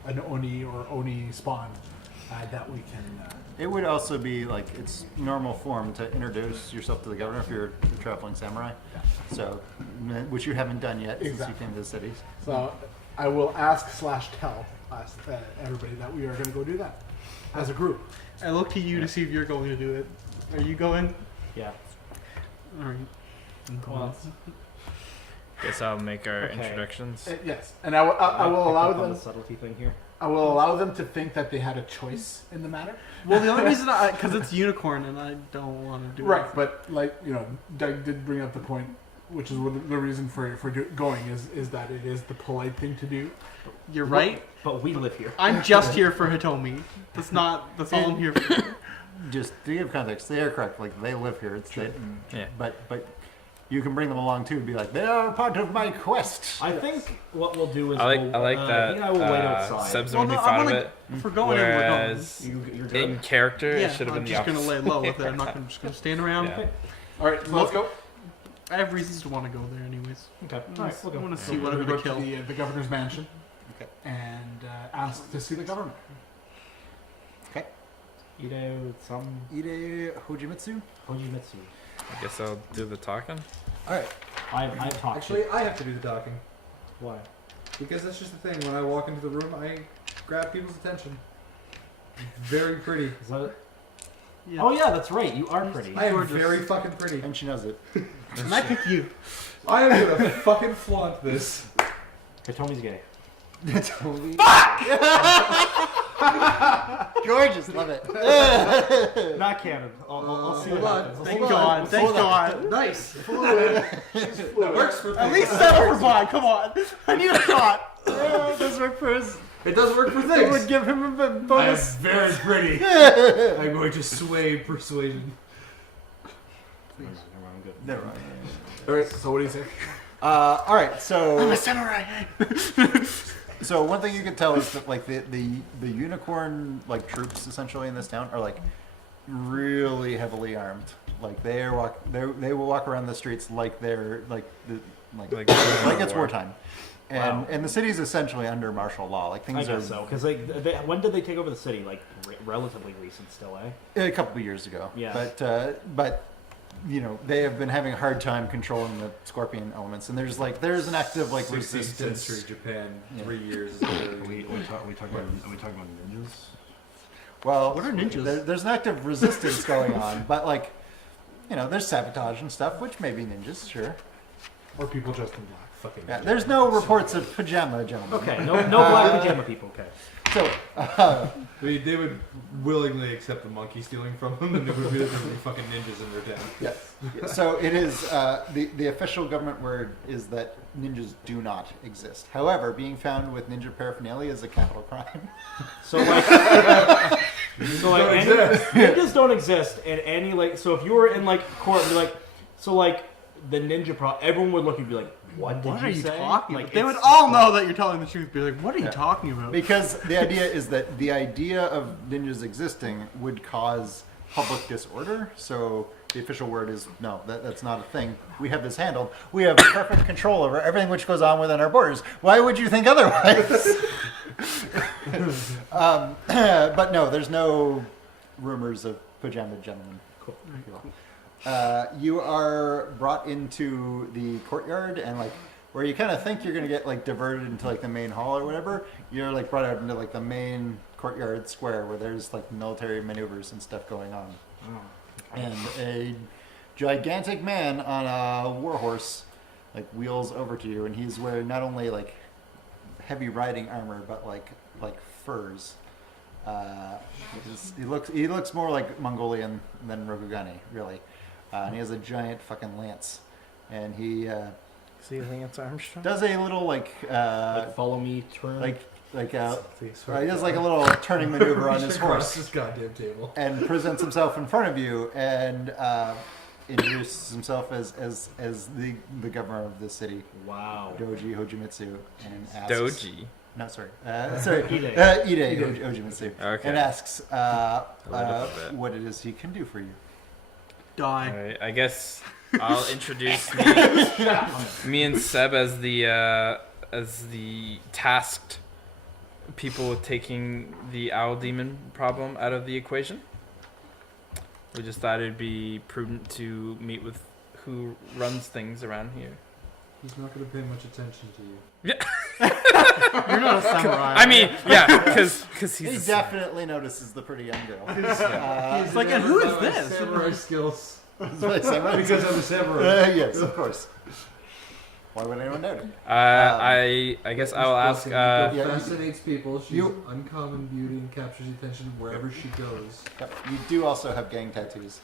an Oni or Oni spawn that we can. It would also be like it's normal form to introduce yourself to the governor if you're a traveling samurai. So, which you haven't done yet since you came to the cities. So I will ask/tell us everybody that we are going to go do that as a group. I look to you to see if you're going to do it. Are you going? Yeah. All right. Well, Guess I'll make our Okay. introductions. Yes, and I will allow on the them. subtlety thing here. I will allow them to think that they had a choice in the matter. Well, the only reason because it's unicorn and I don't want to do it. Right, but like Doug did bring up the point, which is what the reason for going is that it is the polite thing to do. You're right. But we live here. I'm just here for Hitomi. That's all I'm here for. Just to give context, they are correct. Like they live here. It's they, Yeah. But you can bring them along too and be like, they are part of my quest. I think what we'll do is I like I that. think I will wait outside. Seb's Well, already no, thought I'm of only, it. if we're going, then we're going. Whereas You're good. in character, Yeah, it should have I'm been the just gonna opposite. lay low with it. I'm not just gonna stand around. Yeah. All right, so let's go. I have reasons to want to go there, anyways. Okay. I All right, we'll go. want to So see we're whatever gonna they go kill. to the governor's mansion Okay. and ask to see the government. Okay. Ide some Ide Hojimitsu. Hojimitsu. I guess I'll do the talking. All right. I've talked. Actually, I have to do the talking. Why? Because that's just the thing. When I walk into the room, I grab people's attention. Very pretty. Is that it? Yeah. Oh yeah, that's right. You are pretty. I am Gorgeous. very fucking pretty. And she knows it. And I pick you. I am gonna fucking flaunt this. Hitomi's gay. Gorgeous. Love it. Not canon. I'll see Hold what on. happens. Thank God. Thank God. Nice. That works for At me. least settle for Bond. Come on. I need a shot. Does work for his. It does work for It things. would give him a I am bonus. very pretty. I'm going to sway persuasion. Never mind. All right, so what do you say? All right. So. I'm a samurai. So one thing you can tell is that like the unicorn like troops essentially in this town are like really heavily armed. Like they will walk around the streets like they're like Like it's war. wartime, and the city's essentially under martial law. Like I things are guess so. Because when did they take over the city? Like relatively recent, still, eh? a couple of years ago. Yeah. But you know they have been having a hard time controlling the scorpion elements, and there's an active like 16th resistance. century Japan, Yeah. 3 years. Are we talking about ninjas? Well, What are ninjas? There's an active resistance going on, but like, you know, there's sabotage and stuff, which may be ninjas, sure. Or people dressed in black. Fucking Yeah, there's no reports of pajama gentlemen. Okay, no black pajama people. Okay. So, They would willingly accept the monkey stealing from them, and there would be fucking ninjas in their town. yeah. So it is the official government word is that ninjas do not exist. However, being found with ninja paraphernalia is a capital crime. So like, ninjas don't exist in any like. So if you were in like court and be like, so like the ninja everyone would look and be like, what did What are you say? talking Like about? They would it's- all know that you're telling the truth. Be like, what are you Yeah. talking about? Because the idea is that the idea of ninjas existing would cause public disorder. So the official word is no, that's not a thing. We have this handled. We have perfect control over everything which goes on within our borders. Why would you think otherwise? But no, there's no rumors of pajama gentlemen. Cool. You are brought into the courtyard, and like where you kind of think you're gonna get like diverted into like the main hall or whatever, you're like brought out into like the main courtyard square where there's like military maneuvers and stuff going on, and a gigantic man on a warhorse like wheels over to you, and he's wearing not only like heavy riding armor but like furs. He looks more like Mongolian than Rokugani, really. And he has a giant fucking lance, and he See Lance Armstrong? does a little like follow me, turn. he does like a little turning maneuver on his Across horse this goddamn table. and presents himself in front of you and introduces himself as the governor of the city, Wow. Doji Hojimitsu, and asks, Doji. No, sorry. Ide. Ide Hojimitsu. Okay. And asks little bit. what it is he can do for you. Die. Alright, I guess I'll introduce me and Seb as the tasked people with taking the owl demon problem out of the equation. We just thought it'd be prudent to meet with who runs things around here. He's not going to pay much attention to you. You're not a samurai. I mean, yeah, because He he's definitely notices the pretty young girl. It's like, and who is this? Samurai skills. Because I'm a samurai. yes, of course. Why would anyone doubt it? I guess I will ask. yeah, Fascinates people. She's you- uncommon beauty and captures attention wherever she goes. You do also have gang tattoos.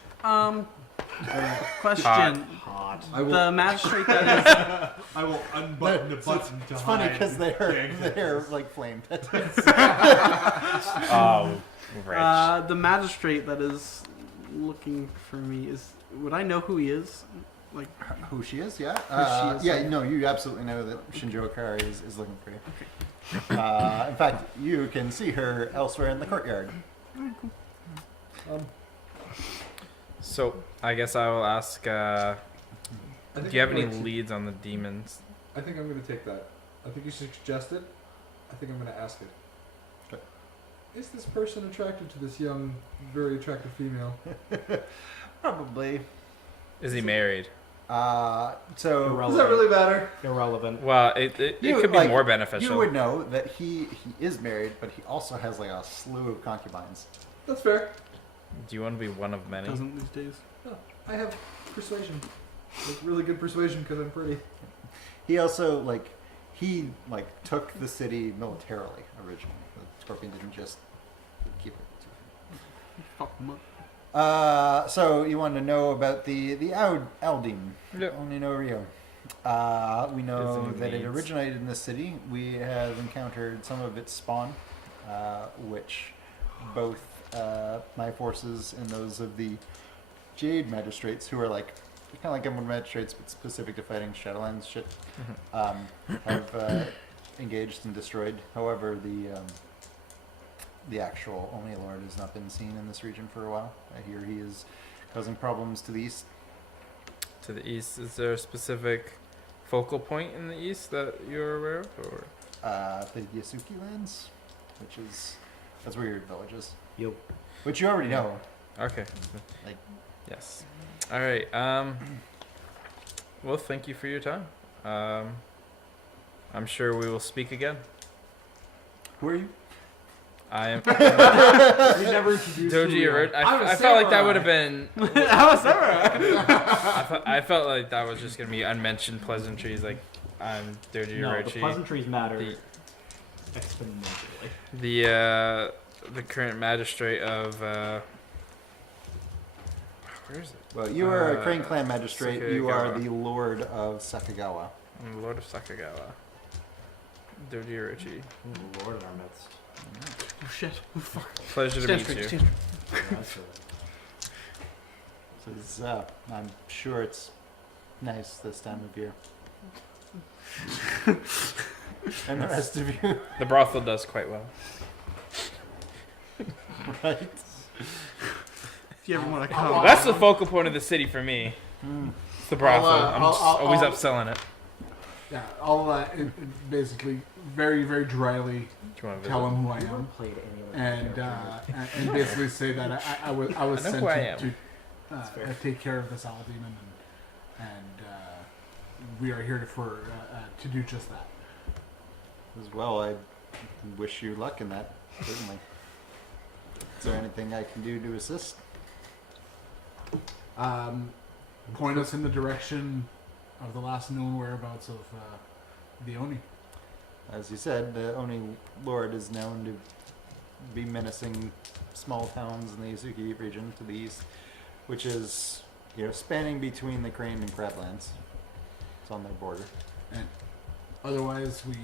Question. Hot. I will. The magistrate that I will unbutton the So button to It's funny hide because they're tattoos. like flame tattoos. Oh, is the magistrate that is looking for me is. Would I know who he is? Like, Who she is? Yeah. Who she is, yeah. like- No, you absolutely know that Shinjo Akari is looking for you. In fact, you can see her elsewhere in the courtyard. So I guess I will ask. I Do think you have I'm any going to- leads on the demons? I think I'm going to take that. I think you suggest it. I think I'm going to ask it. Okay. Is this person attracted to this young, very attractive female? Probably. Is he married? So Does that really matter? Irrelevant. Well, it You, could be like, more beneficial. you would know that he is married, but he also has like a slew of concubines. That's fair. Do you want to be one of many? doesn't these days. Oh, I have persuasion. Like really good persuasion because I'm pretty. He also he took the city militarily originally. The Scorpion didn't just keep it. Fuck 'em up. So you want to know about the Aldine? Yep. Only no Rio. We know Isn't that it needs. originated in this city. We have encountered some of its spawn, which both my forces and those of the Jade magistrates, who are like kind of like Emerald magistrates but specific to fighting Shadowlands shit, have engaged and destroyed. However, the actual Omni Lord has not been seen in this region for a while. I hear he is causing problems to the east. To the east, is there a specific focal point in the east that you're aware of, or? The Yasuki lands, that's where your village is. Yo. Which you already know. Okay. Like- Yes. All right. Well, thank you for your time. I'm sure we will speak again. Who are you? I am You never introduced Doji who we are. Orochi. I felt like that would have been. How was that? I felt like that was just gonna be unmentioned pleasantries. Like I'm Doji No, the Orochi. pleasantries matter The- exponentially. The current magistrate of where is it? Well, you are a Crane Clan magistrate. You are Sakagawa. the Lord of Sakagawa. I'm the Lord of Sakagawa. Doji Orochi. Ooh, Lord in our midst. Oh shit. Oh, fuck. Pleasure to Stand meet straight, you. stand straight. Yeah, that's So this, I'm sure it's nice this time of year. And the rest of you, The brothel does quite well. right? If you ever want to come. That's the focal point of the city for me. It's the brothel. I'm just always I'll- upselling it. Yeah, I'll basically very, very dryly Do you want to tell visit? him who I Never am, played any other and characters. and basically say that I was I know sent who I am. to fair. take care of this owl demon, and we are here to do just that. As well, I wish you luck in that, certainly. Is there anything I can do to assist? Point us in the direction of the last known whereabouts of the Oni. As you said, the Oni Lord is known to be menacing small towns in the Yasuki region to the east, which is, spanning between the Crane and Crablands. It's on their border. And otherwise, we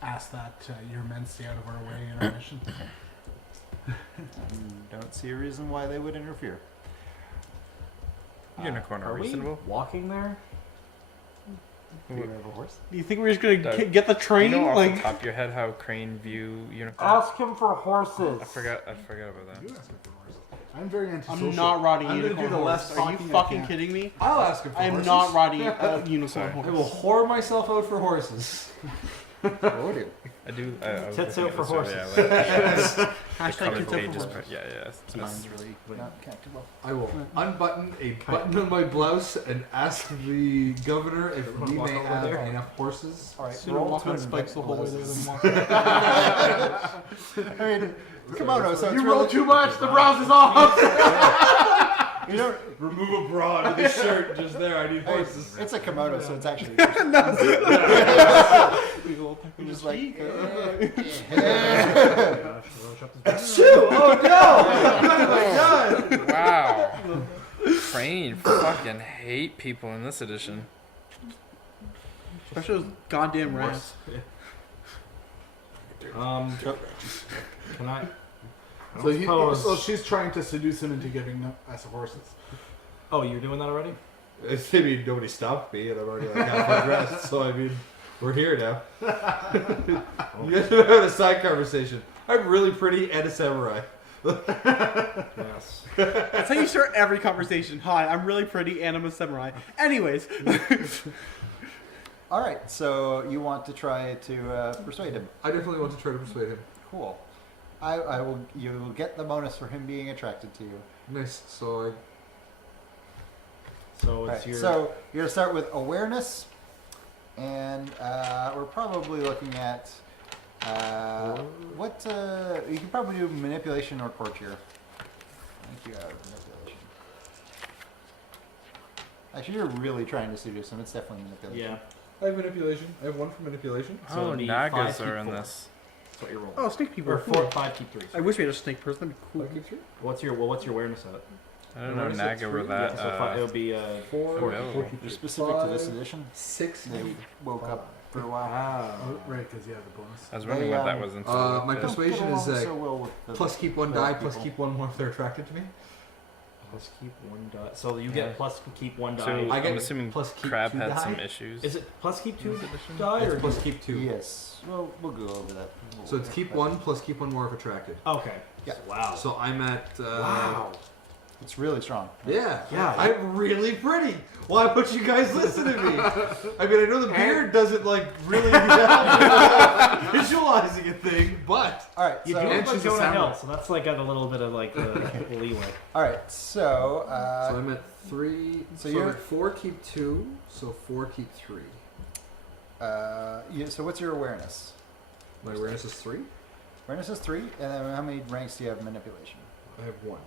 ask that your men stay out of our way in our mission. And don't see a reason why they would interfere. Unicorn are Are we reasonable. walking there? Do you have a horse? Do you think we're just gonna Doug, get the train? You know off like, the top of your head how Crane view unicorn? Ask him for horses. I forgot about that. You ask him for horses. I'm very antisocial. I'm not riding a I'm gonna unicorn do the horse. less Are you talking I fucking can. kidding me? I'll ask him for I am horses. not riding a unicorn Sorry. horse. I will whore myself out for horses. What would you? I do. I was Tits looking out at for this earlier, the Hashtag cover kids out pages for part. horses. Yeah. That's- Mine's really not connected well. I will unbutton a button on my blouse and ask the governor if Wanna we walk may over have there? enough horses. All right, Sooner roll walk to on spikes the whole way there blouses. than walk. I mean, kimono, so it's You really, roll too much. The blouse is off. You don't. Remove a bra to the shirt just there. I need Hey, horses. it's a kimono, so it's actually. You're just like. Shoo! Oh no! Oh my god! Wow. Crane fucking hate people in this edition. Especially those goddamn rats. Can I? So she's trying to seduce him into giving us horses. Oh, you're doing that already? I mean, nobody stopped me, and I'm already like halfway dressed. So I mean, we're here now. You guys have had a side conversation. I'm really pretty and a samurai. Yes. That's how you start every conversation. Hi, I'm really pretty and I'm a samurai. Anyways. All right, so you want to try to persuade him. I definitely want to try to persuade him. Cool. I will. You will get the bonus for him being attracted to you. Nice. So So it's Right, your. so you're gonna start with awareness, and we're probably looking at what you can probably do manipulation or courtier. I think you have manipulation. Actually, you're really trying to seduce him. It's definitely manipulation. Yeah. I have manipulation. I have one for manipulation. So Oh, it'd be Nagas 5 are keep in 4. this. That's what you're rolling. Oh, snake people Or are cool. 4, 5, keep 3. I wish we had a snake person. That'd be cool. Five, keep three? What's your awareness at? I don't know What is it, Naga were three? that. Yeah, so it would be Four. available. You're specific to this Five. edition. 6. They woke up for a while. Oh, right, because you have the bonus. I was wondering what that was until. My yeah. persuasion Don't is get along so well with the plus keep one well, die, people. plus keep one more if they're attracted to me. Plus keep 1 die. So you Yeah. get plus keep 1 die. So I get I'm assuming plus keep Crab 2 had die? some issues. Is it plus keep 2 die It's or plus keep 2. Yes. Well, we'll go over that. So it's keep 1 plus keep 1 more if attracted. Okay. Yeah. Wow. So I'm at Wow. It's really strong. Yeah, Yeah. I'm really pretty. Why would you guys listen to me? I mean, I know the beard doesn't like really help visualizing a thing, but All right. You So, do look like she's a Jonah samurai. Hill, so that's like got a little bit of like leeway. all right. So, so I'm at 3. so So, you're- I'm at 4, keep 2. So 4, keep 3. so what's your awareness? My awareness is 3. Awareness is 3, and then how many ranks do you have in manipulation? I have 1.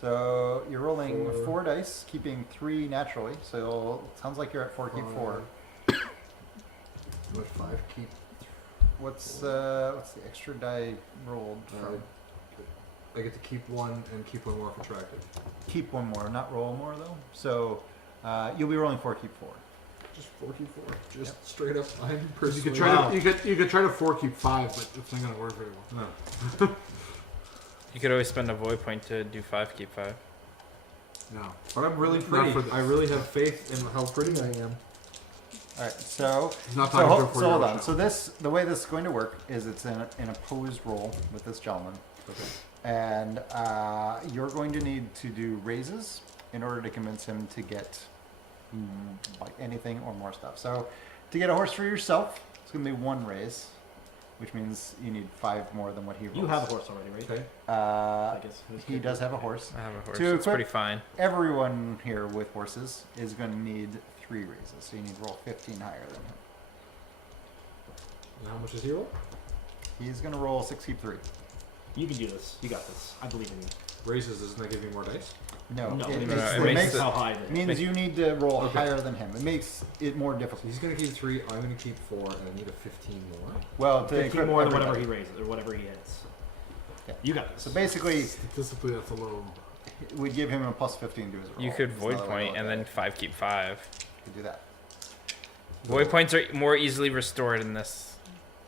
So you're rolling 4. 4 dice, keeping 3 naturally. So it sounds like you're at 4, keep 4. I'm at 5, keep. What's the extra die rolled from? I get to keep 1 and keep 1 more if attractive. Keep 1 more, not roll more though. So you'll be rolling 4, keep 4. Just 4, keep 4. Just straight up, I'm You persuaded. could try to you could try to 4 keep 5, but it's not gonna work very well. No. You could always spend a void point to do 5, keep 5. No. But I'm really Not pretty. for this. I really have faith in how pretty I am. All right. So He's not So, talking to a hold 4-year-old on. now. So the way this is going to work is it's in an opposed roll with this gentleman, Okay. and you're going to need to do raises in order to convince him to get like anything or more stuff. So to get a horse for yourself, it's going to be 1 raise, which means you need 5 more than what he rolls. You have a horse already, right? Okay. I guess He does have a horse. I have a horse. To It's equip- pretty fine. Everyone here with horses is going to need 3 raises, so you need to roll 15 higher than him. And how much is he roll? He's going to roll 6, keep 3. You can do this. You got this. I believe in you. Raises, doesn't that give me more dice? No, No, it, it makes, it makes it how high it is. means you need to roll Okay. higher than him. It makes it more So difficult. he's going to keep 3, I'm going to keep 4, and I need a 15 more. Well, to 15 equip more than everybody. whatever he raises or whatever he hits. Yeah. You got this. So basically, Statistically, that's a little. it would give him a plus 15 to his roll. You could There's void no other way point to and look then at 5, keep 5. it. You could do that. Void points are more easily restored in this.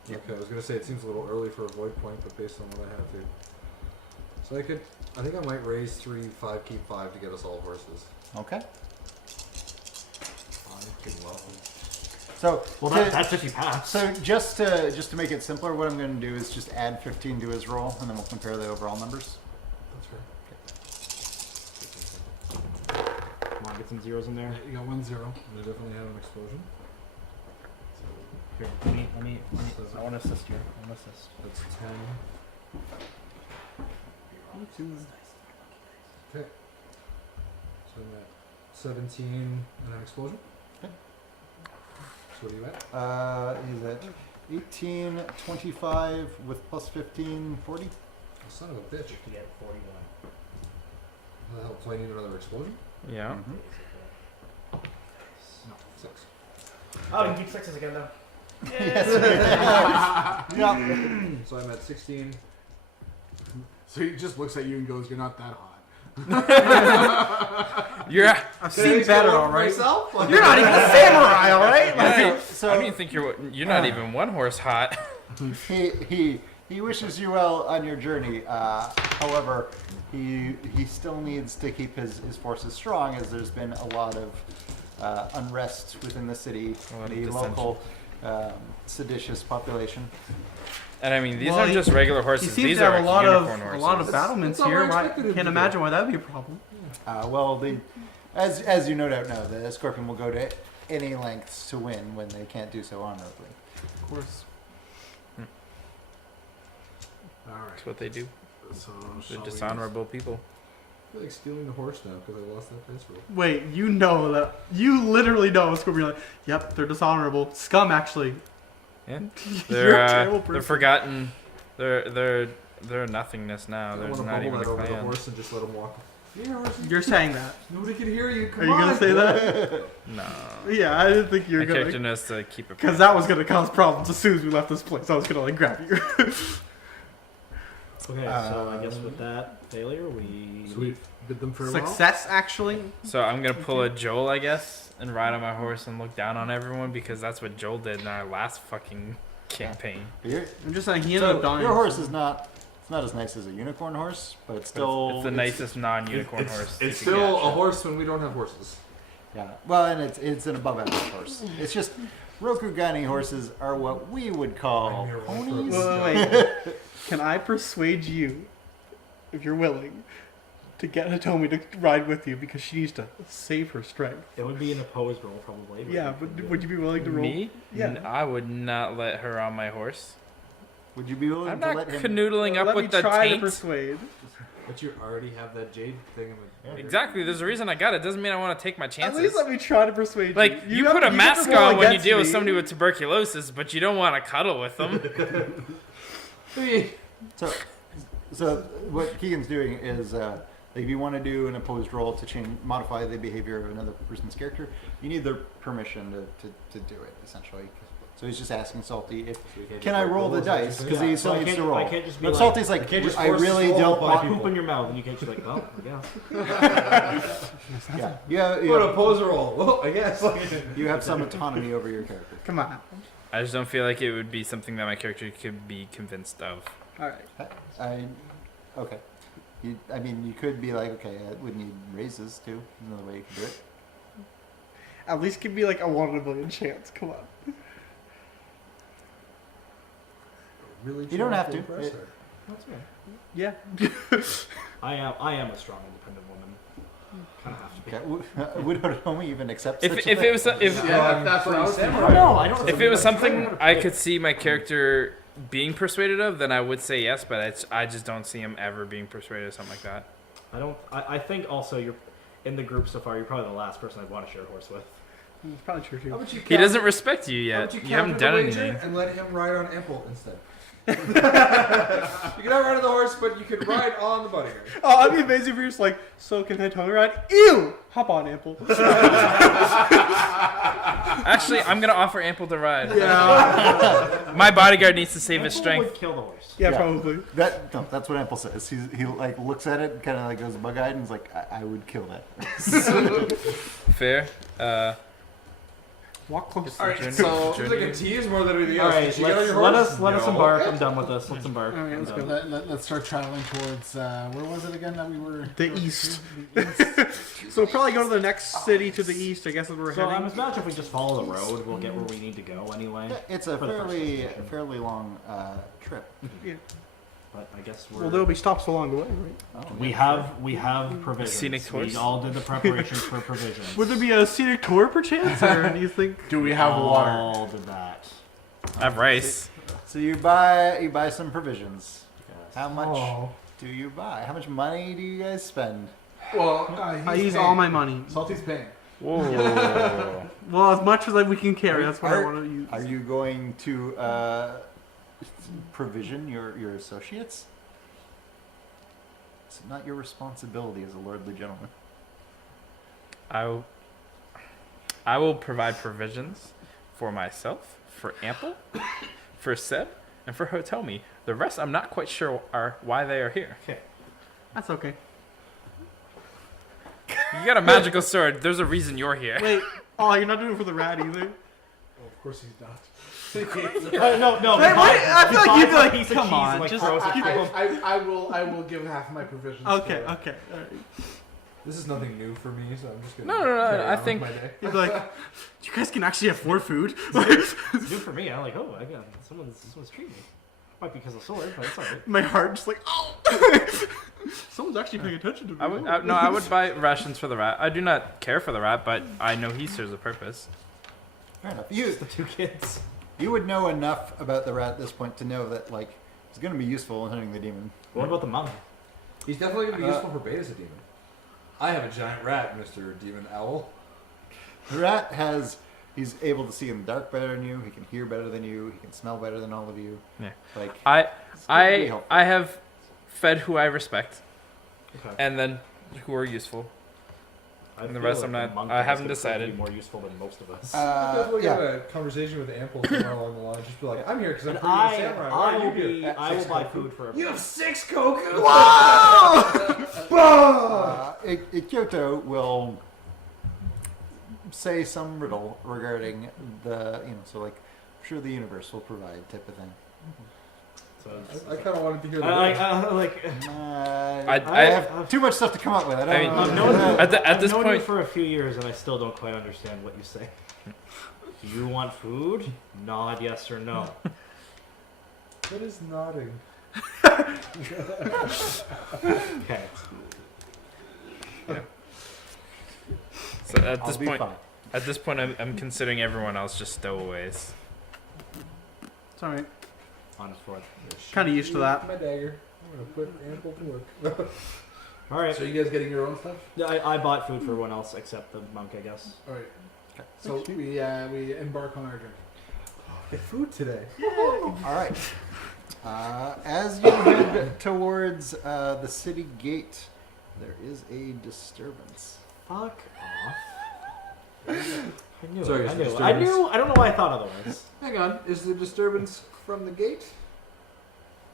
Yep. Okay, I was going to say it seems a little early for a void point, but based on what I have to. So I think I might raise 3, 5, keep 5 to get us all horses. Okay. I can love them. So Well, to- that's if you pass. so just to make it simpler, what I'm going to do is just add 15 to his roll, and then we'll compare the overall numbers. That's fair. Come on, get some zeros in there. You got 1-0. I definitely have an explosion. Here, let me. I want to assist you. I want to assist. That's 10. Okay. So I'm at 17 and an explosion. Okay. So what are you at? He's at 18, 25 with plus 15, 40. Oh, son of a bitch. To get 41. How the hell do I need another explosion? Yeah. Mhm. No, 6. Oh, you can keep 6s again though. Yes. Yeah. So I'm at 16. So he just looks at you and goes, "You're not that hot." You're. I've seen better, all right. Myself? You're not even a samurai, all right? I So don't even think you're not even 1 horse hot. he wishes you well on your journey. However, he still needs to keep his forces strong, as there's been a lot of unrest within the city, A lot of the dissension. local seditious population. And I mean, these Well, aren't just regular He horses. seems These to have are a lot unicorn of horses. battlements That's not here. what I I expected him can't to imagine do. why that would be a problem. Well, as you no doubt know, the Scorpion will go to any lengths to win when they can't do so honorably. Of course. All right. That's what they do. So They're shall we- dishonorable people. I feel like stealing the horse now because I lost that dice roll. Wait, you know that. You literally know Scorpion. Like, yep, they're dishonorable. Scum, actually. Yeah. You're They're a terrible they're person. forgotten. They're nothingness now. I They're want to not bubble even that a over the clan. horse and just let him walk. Here, horse. You're saying that. Nobody can hear you. Come Are you on. gonna say that? No. Yeah, I didn't think you were My character gonna. knows to keep it. Because that was gonna cause problems as soon as we left this place. I was gonna like grab you. Okay, so I guess with that failure, we. So we bid them farewell. Success, actually. So I'm gonna pull a Joel, I guess, and ride on my horse and look down on everyone because that's what Joel did in our last fucking campaign. But you're- I'm just saying he ended so up dying. your horse is not. It's not as nice as a unicorn horse, but it's But still. it's the nicest non-unicorn It's- horse. It's you can still get. a horse when we don't have horses. Yeah. Well, and it's an above average horse. It's just Rokugani horses are what we would call I'm here for ponies. Wait. Can I persuade you, if you're willing, to get Hitomi to ride with you because she needs to save her strength. It would be an opposed roll, probably. Yeah, but would you be willing to roll? Me? Yeah. I would not let her on my horse. Would you be willing I'm to not let him? canoodling up Let me with the try to taint. persuade. But you already have that jade thing. Exactly. There's a reason I got it. Doesn't mean I want to take my At chances. least let me try to persuade Like you. you have- put a have to mask roll on when you against deal with me. somebody with tuberculosis, but you don't want to cuddle with them. So what Keegan's doing is, if you want to do an opposed roll to modify the behavior of another person's character, you need their permission to do it, essentially. So he's just asking Salty if, can I roll the dice? Because he still needs to roll. I can't just be But like, Salty's like, can't just I force really this roll don't by want people. poop in your mouth, and you can't just be like, well, I guess. Yeah, What a pose roll. Well, I guess. you have some autonomy over your character. Come on. I just don't feel like it would be something that my character could be convinced of. All right. Okay. You could be like, okay, I would need raises too. Another way you could do it. At least give me like a 1 in a million chance. Come on. Really You don't have to. impress It- her. Yeah. I am a strong, independent woman. Kind of have to be. Okay. Would Otomi even accept If such if a it was if Yeah, that's what I was saying. No, I don't. if it was something I could see my character being persuaded of, then I would say yes. But I just don't see him ever being persuaded of something like that. I think also you're in the group so far. You're probably the last person I'd want to share a horse with. It's probably true too. How about you He doesn't respect you how yet. about You haven't counter done the wager anything. and let him ride on Ample instead. You can not ride on the horse, but you can ride on the bodyguard. Oh, that'd be amazing if you're just like, so can Hitomi ride? Ew! Hop on, Ample. Actually, I'm gonna offer Ample to ride. Yeah. My bodyguard needs to save his Ample strength. would kill the horse. Yeah, Yeah. probably. That's what Ample says. He like looks at it, kind of like goes bug-eyed, and is like, I would kill that. Fair. Walk close. All right, Journey- so journey. it's like a tease more than anything All else. right, Did you get on your let horse? us let us No. embark. I'm done with this. Let's embark. All right, let's I'm go. done. Let's start traveling towards where was it again that we were? The east. The east. So we'll probably go to the next city to the east, I guess, is where we're So I heading. imagine if we just follow the road, we'll get where we need to go anyway. Yeah, it's a For the first destination. fairly long trip. Yeah. But I guess we're. Well, there'll be stops along the way, right? Oh, we yeah, have provisions. scenic horse? We all did the preparations for provisions. Would there be a scenic tour, perchance, or do you think? Do we have water? All did that. I have rice. So you buy some provisions. How much Oh. do you buy? How much money do you guys spend? Well, I he's use paying. all my money. Salty's paying. Whoa. Well, as much as we can carry, that's what I Are- want to use. Are you going to provision your associates? It's not your responsibility as a lordly gentleman. I will provide provisions for myself, for Ample, for Seb, and for Hotomi. The rest, I'm not quite sure are why they are here. That's okay. You got a magical sword. There's a reason you're here. Wait. Oh, you're not doing it for the rat either. Oh, of course he's not. No. Hey, wait, I feel like you'd be like, piece of come cheese on, and, like, just throws it keep to them. him. I will give half of my provisions. Okay, to- okay. All right. This is nothing new for me, so I'm just gonna. No, carry I on with think- my day. You'd be like, you guys can actually afford food. It's good for me. I'm like, oh, I got someone's treating me. Might be because of sword, but it's alright. My heart just like, oh. Someone's actually paying attention to me. I would buy rations for the rat. I do not care for the rat, but I know he serves a purpose. Fair enough. The two kids. You would know enough about the rat at this point to know that like it's going to be useful in hunting the demon. What about the monk? He's definitely gonna be useful for Beta's a demon. I have a giant rat, Mr. Demon Owl. The rat he's able to see in the dark better than you. He can hear better than you. He can smell better than all of you. Yeah. Like it's gonna be helpful. I have fed who I respect, Okay. and then who are useful. I And the feel rest like I'm the not- monk I is haven't gonna prove to be decided. more useful than most of us. Definitely yeah. have a conversation with Ample somewhere along the line. Just be like, I'm here because I'm And pretty good samurai. Why are you here? I will buy food for everyone. 6 koku. Kyoto will say some riddle regarding the so like I'm sure the universe will provide type of thing. So it's- I kind of wanted to hear I that. like. I have too much stuff to come up with. I mean, I've known, At I've this known point- you for a few years, and I still don't quite understand what you say. Do you want food? Nod yes or no. What is nodding? Okay. at I'll this be point, fine. I'm considering everyone else just stowaways. It's alright. Honest Ford. Kind of used to that. My dagger. I'm gonna put Ample to work. All right. So you guys getting your own stuff? Yeah, I bought food for everyone else except the monk, I guess. All right. So we embark on our journey. Get food today. All right. As you head towards the city gate, there is a disturbance. Fuck off. I knew Sorry, it. it's a I disturbance. knew. I don't know why I thought otherwise. Hang on. Is the disturbance from the gate?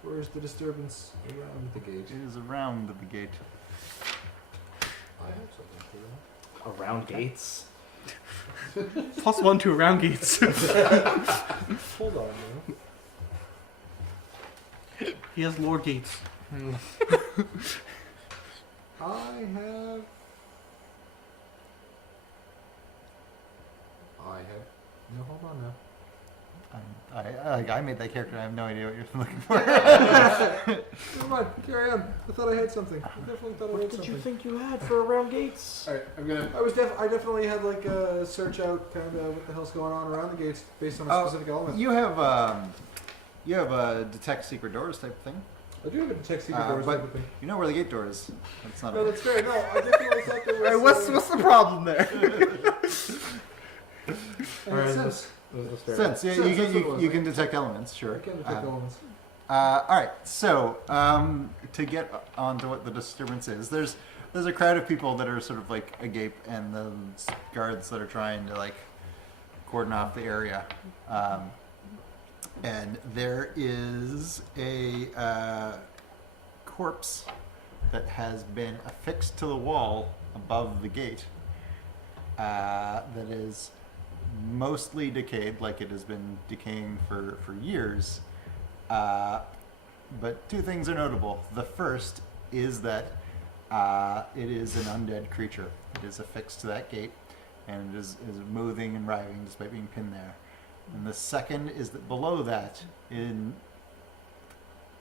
Or is the disturbance around the gate? It is around the gate. I have something for that. Around gates. +1 to around gates. Hold on now. He has lore gates. I have. No, hold on now. I made that character. I have no idea what you're looking for. Never mind. Carry on. I thought I had something. I definitely thought I What had did something. you think you had for around gates? All right. I'm gonna. I definitely had like a search out kind of what the hell's going on around the gates based on a Oh, specific element. you have a detect secret doors type thing. I do have a detect secret doors but- type of thing. You know where the gate door is. That's not. No, that's fair. No, I definitely thought there was. Alright, what's the problem there? Alright, sense. Sense. Yeah, Sense, you that's what it can was, you right? can detect elements. Sure. I can detect elements. All right. So to get onto what the disturbance is, there's a crowd of people that are sort of like agape, and the guards that are trying to like cordon off the area. And there is a corpse that has been affixed to the wall above the gate. That is mostly decayed, like it has been decaying for years. But two things are notable. The first is that it is an undead creature. It is affixed to that gate, and it is moving and writhing despite being pinned there. And the second is that below that, in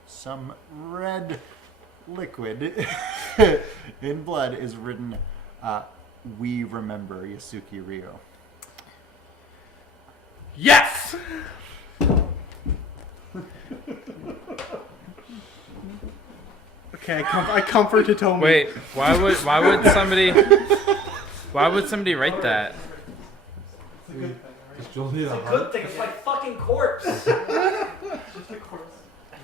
some red liquid in blood, is written, "We remember Yasuki Ryo." Yes! Okay, I comfort Hitomi. Wait, why would somebody write that? Just Joel need a It's a heart. good thing. It's my fucking corpse. Just a corpse.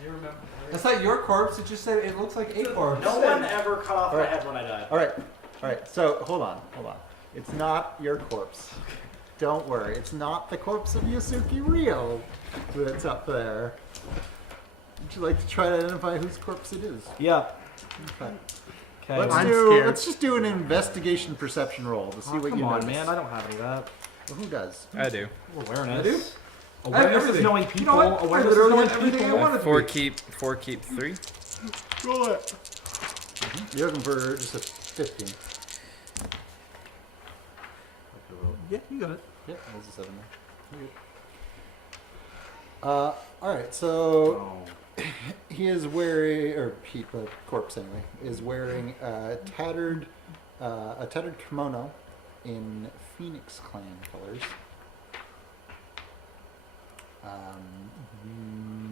You remember. That's not your corpse. It just said it looks like a corpse. No one ever cut off my Alright. head when I died. All right. So hold on. It's not your corpse. Don't worry. It's not the corpse of Yasuki Ryo that's up there. Would you like to try to identify whose corpse it is? Yeah. Okay. Okay. I'm scared. Let's just do an investigation perception roll to see what come you on, notice. man. I don't have any of that. Well, who does? I do. Awareness. I do? Awareness is everything. knowing You people. know what? I Awareness is literally knowing had everything I people. wanted. Four keep 3. Roll it. You're looking for just a 15. Yeah, you got it. Yep, there's a 7 there. Alright, so Oh. he is wearing, or he, the corpse anyway, is wearing a tattered kimono in Phoenix Clan colors.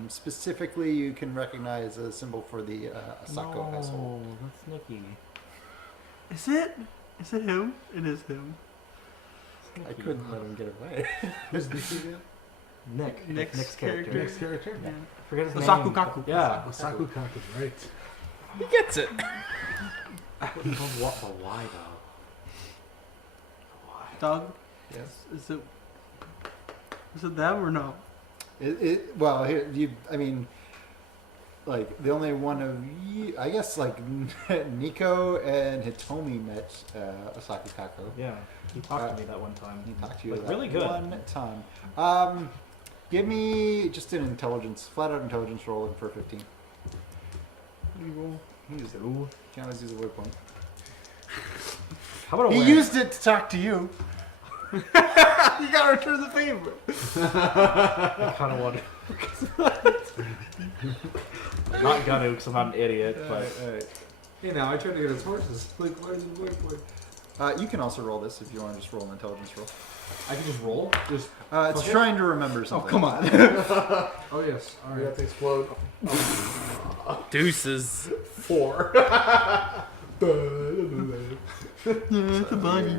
Specifically, you can recognize a symbol for the Asako household. No, that's Nikki. Is it? Is it him? It is him. I couldn't let him get away. Who's this again? Nick's character. Next character? Yeah. Forget his Osaku name. Kaku. Yeah. Saku Kaku, right? He gets it. What? Why though? Why? Doug, Yes. is it them or no? Well, here I mean, like the only one of you, I guess, like Nico and Hitomi met Osaki Kako. Yeah. He talked to me that one time. He talked to you Like, that really good. one time. Give me just an flat out intelligence roll for 15. You roll. Use it. You can always use a word point. How about He awareness? used it to talk to you. You gotta return the favor. I kind of want to. Not gonna, because I'm not an idiot. But Alright. Hey, now I tried to get his horses. Like, where's the word point? You can also roll this if you want to just roll an intelligence roll. I can just roll. Just It's Okay. trying to remember Oh, something. come on. Oh yes. All we right. have to explode. Deuces. 4. It's a bunny.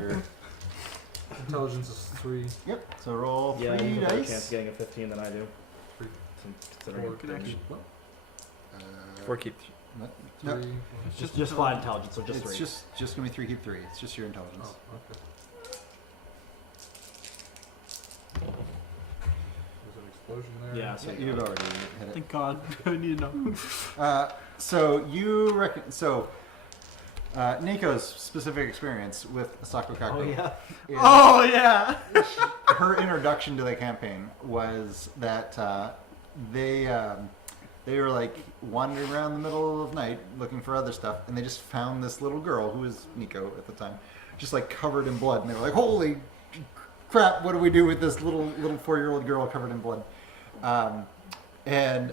Intelligence is 3. Yep. So roll Yeah, 3 you have a better dice. chance of getting a 15 than I do. 3. Considering Four. Good action. Uh, 4 keep. no, 3. Just flat intelligence, so just it's 3. just gonna be 3 keep 3. It's just your intelligence. Oh, okay. There's an explosion there. Yeah, so You've already hit it. Thank God. I need to know. So you reckon? So Nico's specific experience with Asako Kaku. Oh yeah. is Oh yeah. her introduction to the campaign was that they were like wandering around the middle of the night looking for other stuff, and they just found this little girl who was Nico at the time, just like covered in blood, and they were like, "Holy crap! What do we do with this little 4-year-old girl covered in blood?" And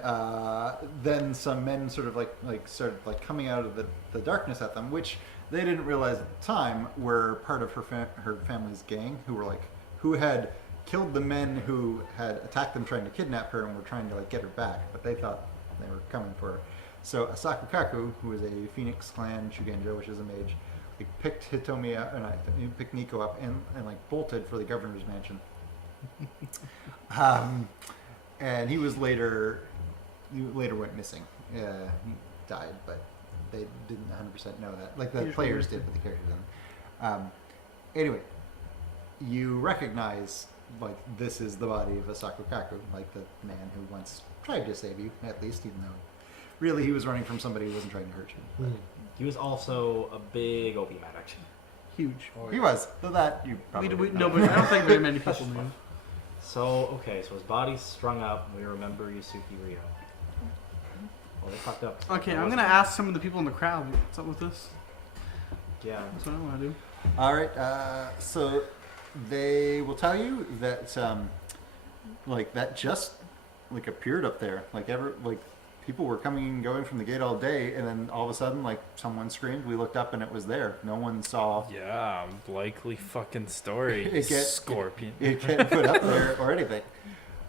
then some men sort of started like coming out of the darkness at them, which they didn't realize at the time were part of her family's gang, who had killed the men who had attacked them trying to kidnap her and were trying to like get her back, but they thought they were coming for her. So Asako Kaku, who is a Phoenix Clan Shugenja, which is a mage, like picked Hitomi up, and picked Nico up and like bolted for the governor's mansion. And he later went missing. He died, but they didn't 100% know that. Like the Usually players they did, but the characters didn't. Anyway, you recognize like this is the body of Asako Kaku, like the man who once tried to save you, at least, even though really he was running from somebody who wasn't trying to hurt you. He was also a big opium addict. Huge. Oh, He was, though that you probably No, but I don't think very many people knew. So his body's strung up. We remember Yusuke Ryo. Well, they fucked up. Okay, That I'm gonna wasn't- ask some of the people in the crowd. What's up with this? Yeah. That's what I want to do. All right, so they will tell you that like that just like appeared up there. Like people were coming and going from the gate all day, and then all of a sudden like someone screamed. We looked up and it was there. No one saw Yeah, likely fucking story. Scorpion. it get put up there or anything.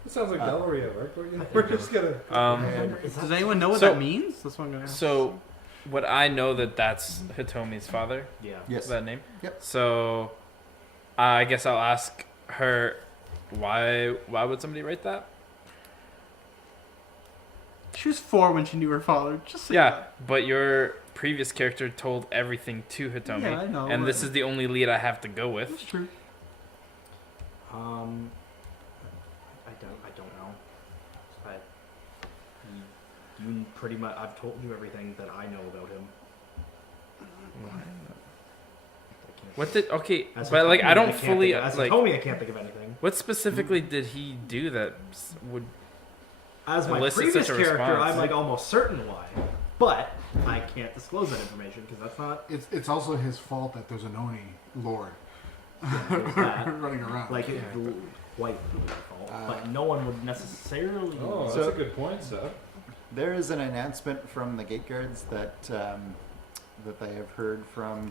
It sounds like Del Rio, right? We're just gonna. And Does anyone know what So- that means? That's what I'm gonna ask. So, would I know that that's Hitomi's father? Yeah. yes, That name? Yep. So, I guess I'll ask her why would somebody write that? She was 4 when she knew her father. Just say Yeah, that. but your previous character told everything to Hitomi. Yeah, I know, And but- this is the only lead I have to go That's with. true. I don't know. You pretty much. I've told you everything that I know about him. I can't- What did okay, As but he like told I me, don't can't fully think of- as he like told me, I can't think of anything. what specifically did he do that would As my elicit previous such a character, response? I'm like almost certain why, but I can't disclose that information because that's not It's also his fault that there's an Oni lord there's that. running around. Like it's quite my fault, but no one would necessarily. Oh, that's So- a good point, Seth. there is an announcement from the gate guards that that they have heard from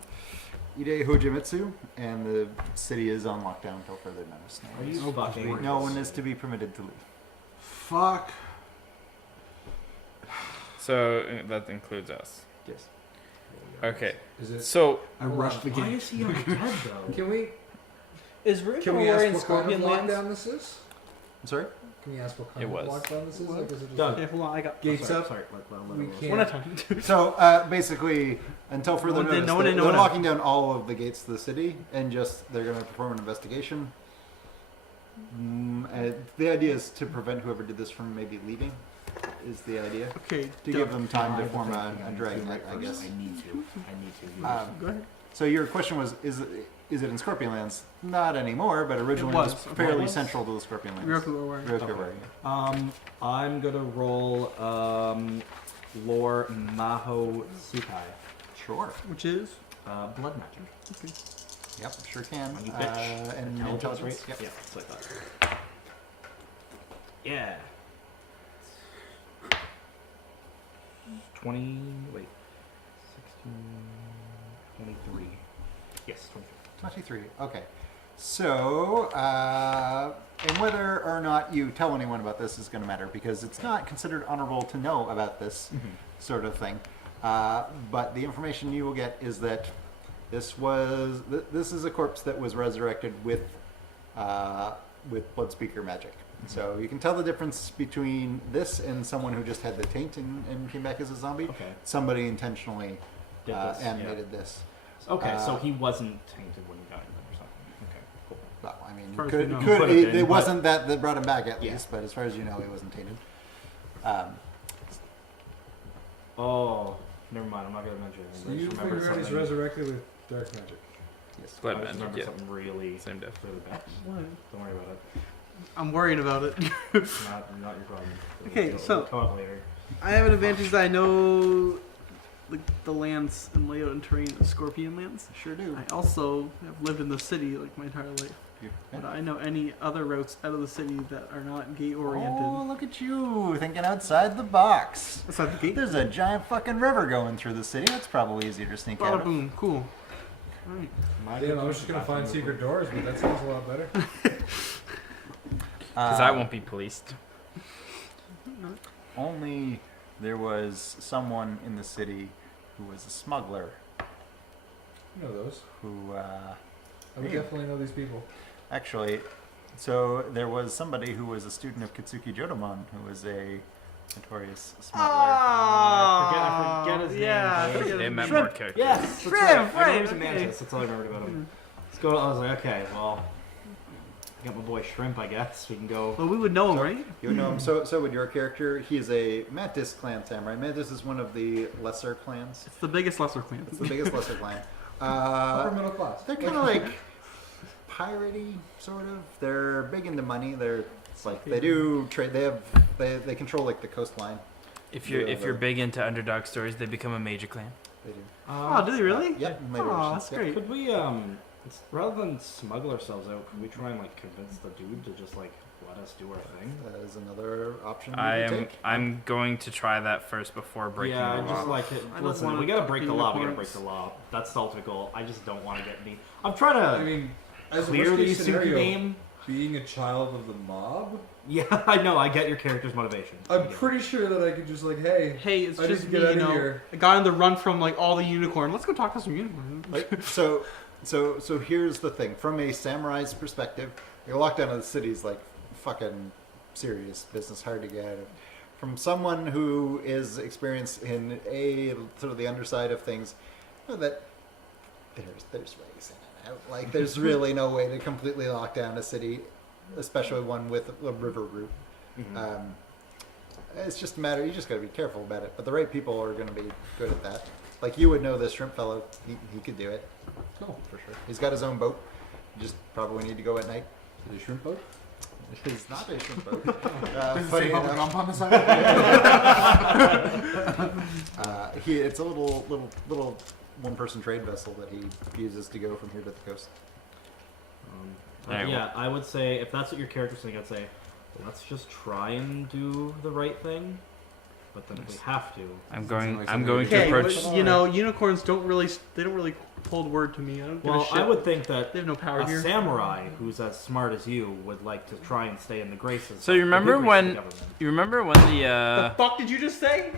Ide Hojimitsu, and the city is on lockdown until further notice. Are you Oh, fucking? great. No one is to be permitted to leave. Fuck. so that includes us. Yes. Okay. Is it? So I rushed the Why gate. is he on dead though? Can we? Is Can Rico we ask wearing what kind scorpion of lands? lockdown this is? I'm sorry. Can you ask what kind It of was. lockdown this is? Like, is it just Done. like Okay, hold on. I got. gates sorry, up? Sorry, We let can't. We're not talking to. So basically, until further one did- notice, no one they're, didn't know they're that. locking down all of the gates to the city, and just they're going to perform an investigation. The idea is to prevent whoever did this from maybe leaving. Is the idea Okay. to give them time to form a dragnet, I guess. I need to. Go ahead. So your question was, is it in Scorpion Lands? Not anymore, but originally was. it was fairly It was. central to the Scorpion Lands. Ryoku were wearing. Ryoku Okay. were, I'm gonna roll lore Maho Tsukai. Sure. Which is. Blood magic. Yep, sure can. You bitch. And Intelligence, intelligence. right? Yep. Yeah, that's what I thought. Yeah. 20. Wait. 16. 23. Yes, 23. 23. Okay. So, and whether or not you tell anyone about this is going to matter because it's not considered honorable to know about this sort of thing. But the information you will get is that this is a corpse that was resurrected with blood speaker magic. So you can tell the difference between this and someone who just had the taint and came back as a zombie. Okay. Somebody intentionally Did this, animated this. Okay, so he wasn't tainted when he got in or something. Okay, cool. Well, I mean, As far as could, we know. could, Could have it, been, it but- wasn't that brought him back at Yeah. least, but as far as you know, it wasn't tainted. Oh, never mind. I'm not gonna mention anything. So I you just remembered figure out he's something. resurrected with dark magic. Yes. Blood I just magic, remembered yeah. something really, Same diff. really bad. What? Don't worry about it. I'm worried about it. Not your problem. Okay, We'll so- talk later. I have an advantage that I know the lands and layout and terrain of Scorpion lands. Sure do. I also have lived in the city like my entire life. But I know any other routes out of the city that are not gate oriented. Oh, look at you thinking outside the box. Outside the gate. There's a giant fucking river going through the city. That's probably easier to sneak out Bada of. boom, cool. Alright. I was just gonna find secret doors, but that sounds a lot better. Because that won't be policed. Only there was someone in the city who was a smuggler You know those. who I would definitely know these people. actually, so there was somebody who was a student of Kitsuki Jodomon who was a notorious smuggler. I forget his name. Yeah, I Hey, forget They his meant name. more characters. Yes, that's Shrimp, right. I know right, he was a okay. mantis. That's all I remembered about him. Let's go. I was like, okay, well, I got my boy Shrimp. I guess we can go. Well, we would know him, right? You would know him. So would your character. He is a Mantis clan samurai. Mantis is one of the lesser clans. It's the biggest lesser clan. It's the biggest lesser clan. Upper middle class. They're kind of like piratey, sort of. They're big into money. It's like they do trade. They control like the coastline. If you're big into underdog stories, they become a major clan. They do. Oh, do they really? Yep. in later Oh, editions, that's yep. great. Could we, rather than smuggle ourselves out, could we try and like convince the dude to just like let us do our thing? That is another option. I'm going to try that first before breaking yeah, the law. just like it. I don't Listen, wanna we gotta break the law. We gotta unicorns. break the law. That's the ultimate goal. I just don't want to get any. I'm trying to I mean, as a clear the worst-case Yusuke scenario, game. being a child of the mob, Yeah, I know. I get your character's motivation. I'm pretty sure that I could just like, hey, Hey, it's I need just to me, get out you of know, here. a guy on the run from like all the unicorn. Let's go talk to some unicorn. Like, so here's the thing. From a samurai's perspective, your lockdown of the city is like fucking serious business, hard to get out of. From someone who is experienced in sort of the underside of things, you know that there's ways in and out. Like there's really no way to completely lock down a city, especially one with a river route. It's just a matter. You just got to be careful about it. But the right people are going to be good at that. Like you would know this shrimp fellow. He could do it. cool for sure. He's got his own boat. You just probably need to go at night. Is it a shrimp boat? It's not a shrimp boat. Does it Funny say bubble enough, gum on the side? it's a little one-person trade vessel that he uses to go from here to the coast. Alright, Yeah, I would say if that's what your character's saying, I'd say let's just try and do the right thing. But then if we have to, I'm going like to Okay, approach. but, you know, unicorns don't really hold word to me. I don't give a well, shit. I would think that They have no power a here. samurai who's as smart as you would like to try and stay in the graces. So you of the remember good graces when- of the government. You remember when The the fuck did you just say?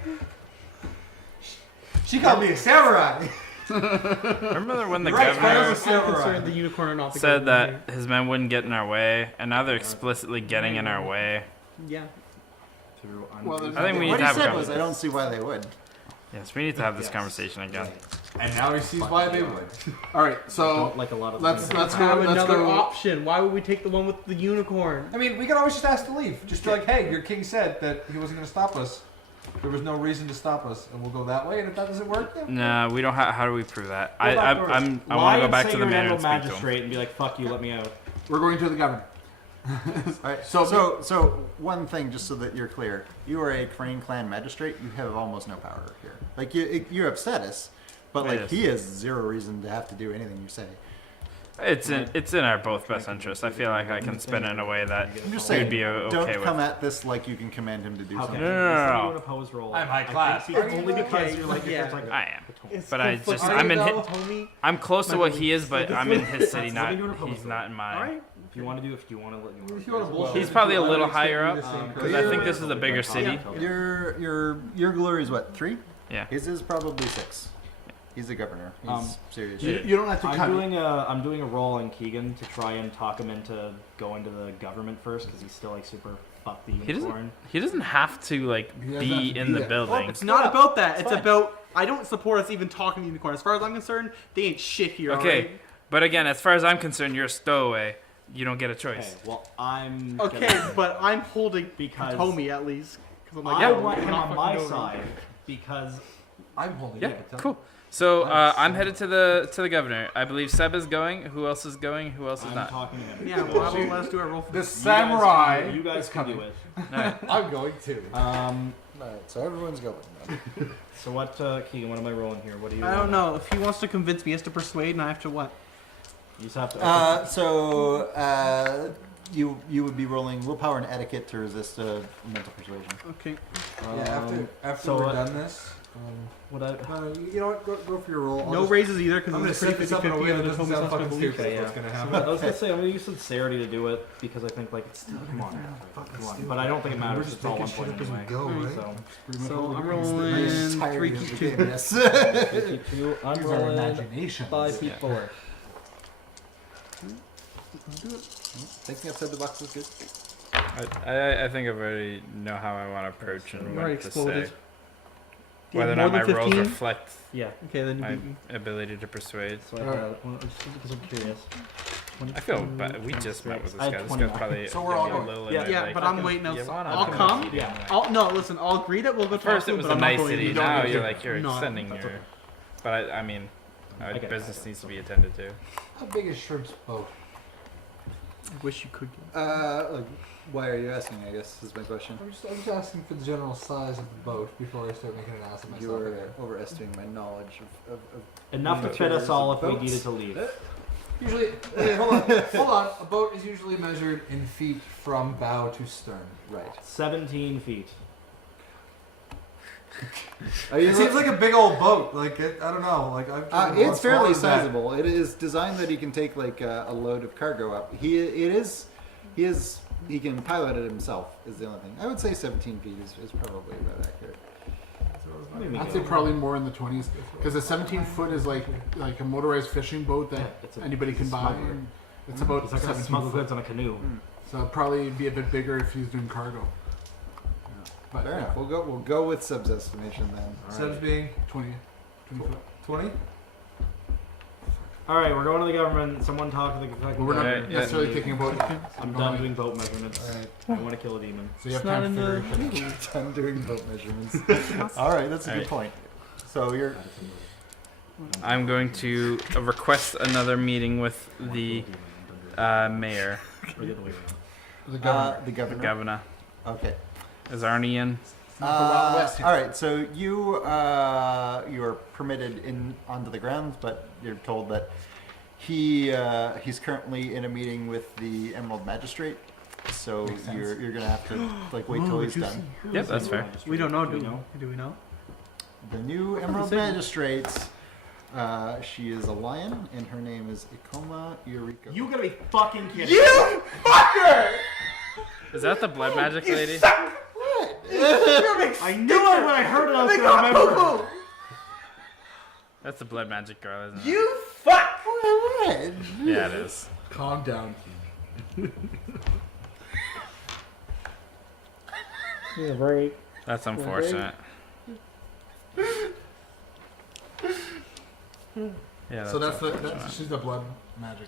She called me a samurai. remember when the Right, governor I was I'm samurai. concerned the unicorn are not the said government that his men wouldn't get in our way, and now they're explicitly getting in our way. here. Yeah. Well, there's I think we need What to he have a said was, conversation. I don't see why they would. Yes, we need to have this Yes. conversation again. And now he sees why they would. All right, I so don't like a lot of let's things. let's Have go. Let's another go. option. Why would we take the one with the unicorn? I mean, we could always just ask to leave. Just be like, hey, your king said that he wasn't going to stop us. There was no reason to stop us, and we'll go that way. And if that doesn't work, then No, we don't. How do we prove that? Go back doors. I Lie want to go and back say to the you're an manor and animal speak to him. magistrate and be like, "Fuck you, let me out." We're going to the governor. All right. So- So one thing, just so that you're clear, you are a Crane Clan magistrate. You have almost no power here. Like you have status, but like Yes. he has zero reason to have to do anything you say. It's in our both best interests. I feel like I can spin it in a way that I'm just we saying, would be okay don't with. come at this like you can command him to do Okay. something. No. An opposed roll. I'm high I think class. because- only because you're like Yeah. it's like I am, It's but I conflicting. just I'm in his, Homie. I'm close to what he is, but I'm in his city. Let Not me do an opposed he's roll. not in mine. All right. if you want to do if you want to let If you want to bullshit, He's probably a little higher up because because I think this is a bigger city. Your glory is what, 3? Yeah. His is probably 6. He's a governor. He's serious You, shit. you don't have to cut I'm doing a roll on Keegan to try and talk him into going to the government first because he's still like super fuck the unicorn. He doesn't have to like He doesn't be have to in be the there. building. It's not about that. It's fine. about I don't support us even talking to unicorn. As far as I'm concerned, they ain't shit here. Okay, alright? but again, as far as I'm concerned, you're a stowaway. You don't get a Okay, choice. well I'm Okay, gonna- but I'm holding Because- Tommy at least. 'Cause I'm like, I yo, want we're him not on fucking my going. side because I'm holding Yeah, it. cool. So I'm headed to the governor. I believe Seb is going. Who else is going? Who else is I'm not? talking to him. Yeah, well, let's do our roll for The this. samurai. You guys is can coming. do it. Alright. I'm going to. Alright, so everyone's going. So what, Keegan? What am I rolling here? What do you? I don't know. If he wants to convince me, he has to persuade, and I have to what? You just have to. You would be rolling willpower and etiquette to resist a mental persuasion. Okay. Yeah, after so we're what- done this, What I? you know what? Go for your roll. No raises either, because I'm gonna it's set pretty this up in a 50-50 way that on the doesn't Tommy's sound not gonna fucking believe. stupid. Okay, What's yeah. gonna I happen? was gonna say I'm gonna use sincerity to do it because I think like it's come on, but I don't think it matters. It's all one point anyway. Go, right? So I'm rolling Entirety 3 of keep the 2. game, yes. I'm Use our rolling imagination. 5 feet 4. Taking outside the box is good. I think I already know how I want to approach and You already what to exploded. say. Do you Whether or have not more my than rolls 15? reflect Yeah. Okay, then you my beat me. ability to persuade. So I have, because I'm curious. I feel bad. We just met with this I guy. had This guy's 29. probably So we're all gonna be a going. little Yeah, in there, Yeah, like, but I'm fucking- waiting you outside. wanna I'll come come. meeting Yeah. anyway. No, listen, I'll agree that we'll go talk First to it him, was but a I'm not nice going to. city. You don't Now need you're to. like you're No, extending that's your. okay. But I mean, I get business that. needs to be attended to. How big is Shrimp's boat? I wish you could. Like, why are you asking? I guess is my question. I'm just asking for the general size of the boat before I start making an ass of myself. You're overestimating my knowledge of Enough to Yeah. fit us all if we Boats. needed to leave. Usually, okay, hold on. A boat is usually measured in feet from bow to stern. right. 17 feet. It seems like a big old boat. Like I don't know. Like I've It's fairly sizable. It is designed that he can take like a load of cargo up. He can pilot it himself. Is the only thing. I would say 17 feet is probably about accurate. Maybe I'd say probably more in the 20s because a 17 foot is like a motorized fishing boat that Yeah, it's a anybody can buy. smuggler. And it's about It's like 17 smuggle foot. goods on a canoe. So it'd probably be a bit bigger if he was doing cargo. But Fair yeah, enough. We'll go with Sub's estimation then. Subs being 20 foot. 20. All right, we're going to the government. Someone talk to the Well, we're not Yeah, yeah. necessarily thinking about. I'm done doing boat measurements. All right. I want to kill a demon. So you have It's not time in to the figure it out. I'm doing boat measurements. All right, that's a good Alright. point. So you're I'm going to request another meeting with the mayor, Or the other way around. The governor. the the governor. governor. Okay. Is Arnie in? Not the Wild West here. All right, so you are permitted in onto the grounds, but you're told that he's currently in a meeting with the Emerald Magistrate. So Makes sense. you're gonna have to like wait till Ooh, he's juicy. done. Yep, that's fair. We don't know, Do do we we? know? Do we know? The new Emerald say? Magistrate. She is a lion, and her name is Ikoma Eureka. You gotta be fucking kidding. You fucker! Is that the blood magic lady? I knew it when I heard it. I was gonna remember. That's the blood magic girl, isn't it? You fuck! What? Yeah, it is. Calm down. Yeah, right. That's unfortunate. Yeah. So that's unfortunate. she's the blood magic.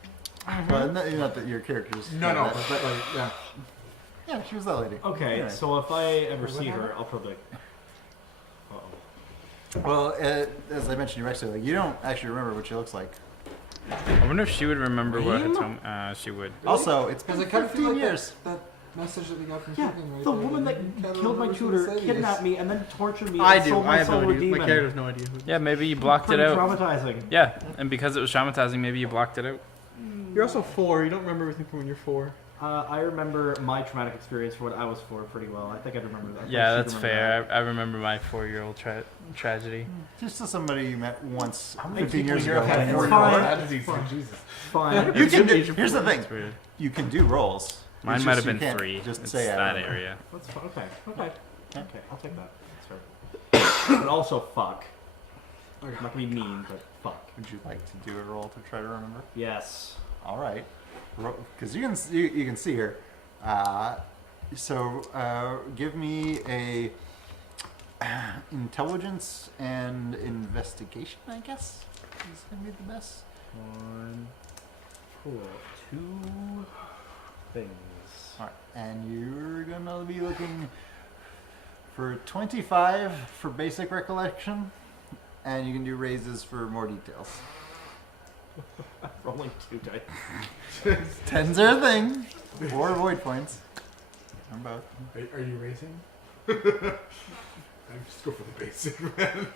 Well, not that your characters. No, that, but like yeah. yeah, she was that lady. Okay, Anyway. so if I ever see her, I'll probably. Uh-oh. Well, as I mentioned, you actually you don't actually remember what she looks like. I wonder if she would remember what Hitomi. She would. Also, it's been Because I kind of feel 15 like years. that message that we got from Yeah, Keegan right the there, woman that you can't killed my remember who tutor, said it kidnapped is. me, and then tortured me. I and do. sold I my have no soul to a idea. My demon. character has no idea who. Yeah, maybe you blocked it Pretty out. traumatizing. Yeah, and because it was traumatizing, maybe you blocked it out. You're also 4. You don't remember everything from when you're 4. I remember my traumatic experience for when I was 4 pretty well. I think I remember that. Yeah, that's fair. I remember my 4-year-old tragedy. Just as somebody you met once How many 15 people years here ago. have had and 4 you're fine. tragedies? Oh, Jesus. Fine. You can do, Age of here's the thing. That's weird. You can do rolls. Mine It's might just have you been can't 3. Just It's say I that remember. area. That's fine. Okay. I'll take that. That's fair. But also, fuck. I'm not gonna be mean, but fuck. Would you like to do a roll to try to remember? Yes. All right, because you can see here. So give me a intelligence and investigation. I guess is gonna be the best. 1, cool. 2 things. All right, and you're gonna be looking for 25 for basic recollection, and you can do raises for more details. Rolling 2 dice. 10s are a thing. 4 void points. I'm about. Are you racing? I just go for the basic, man.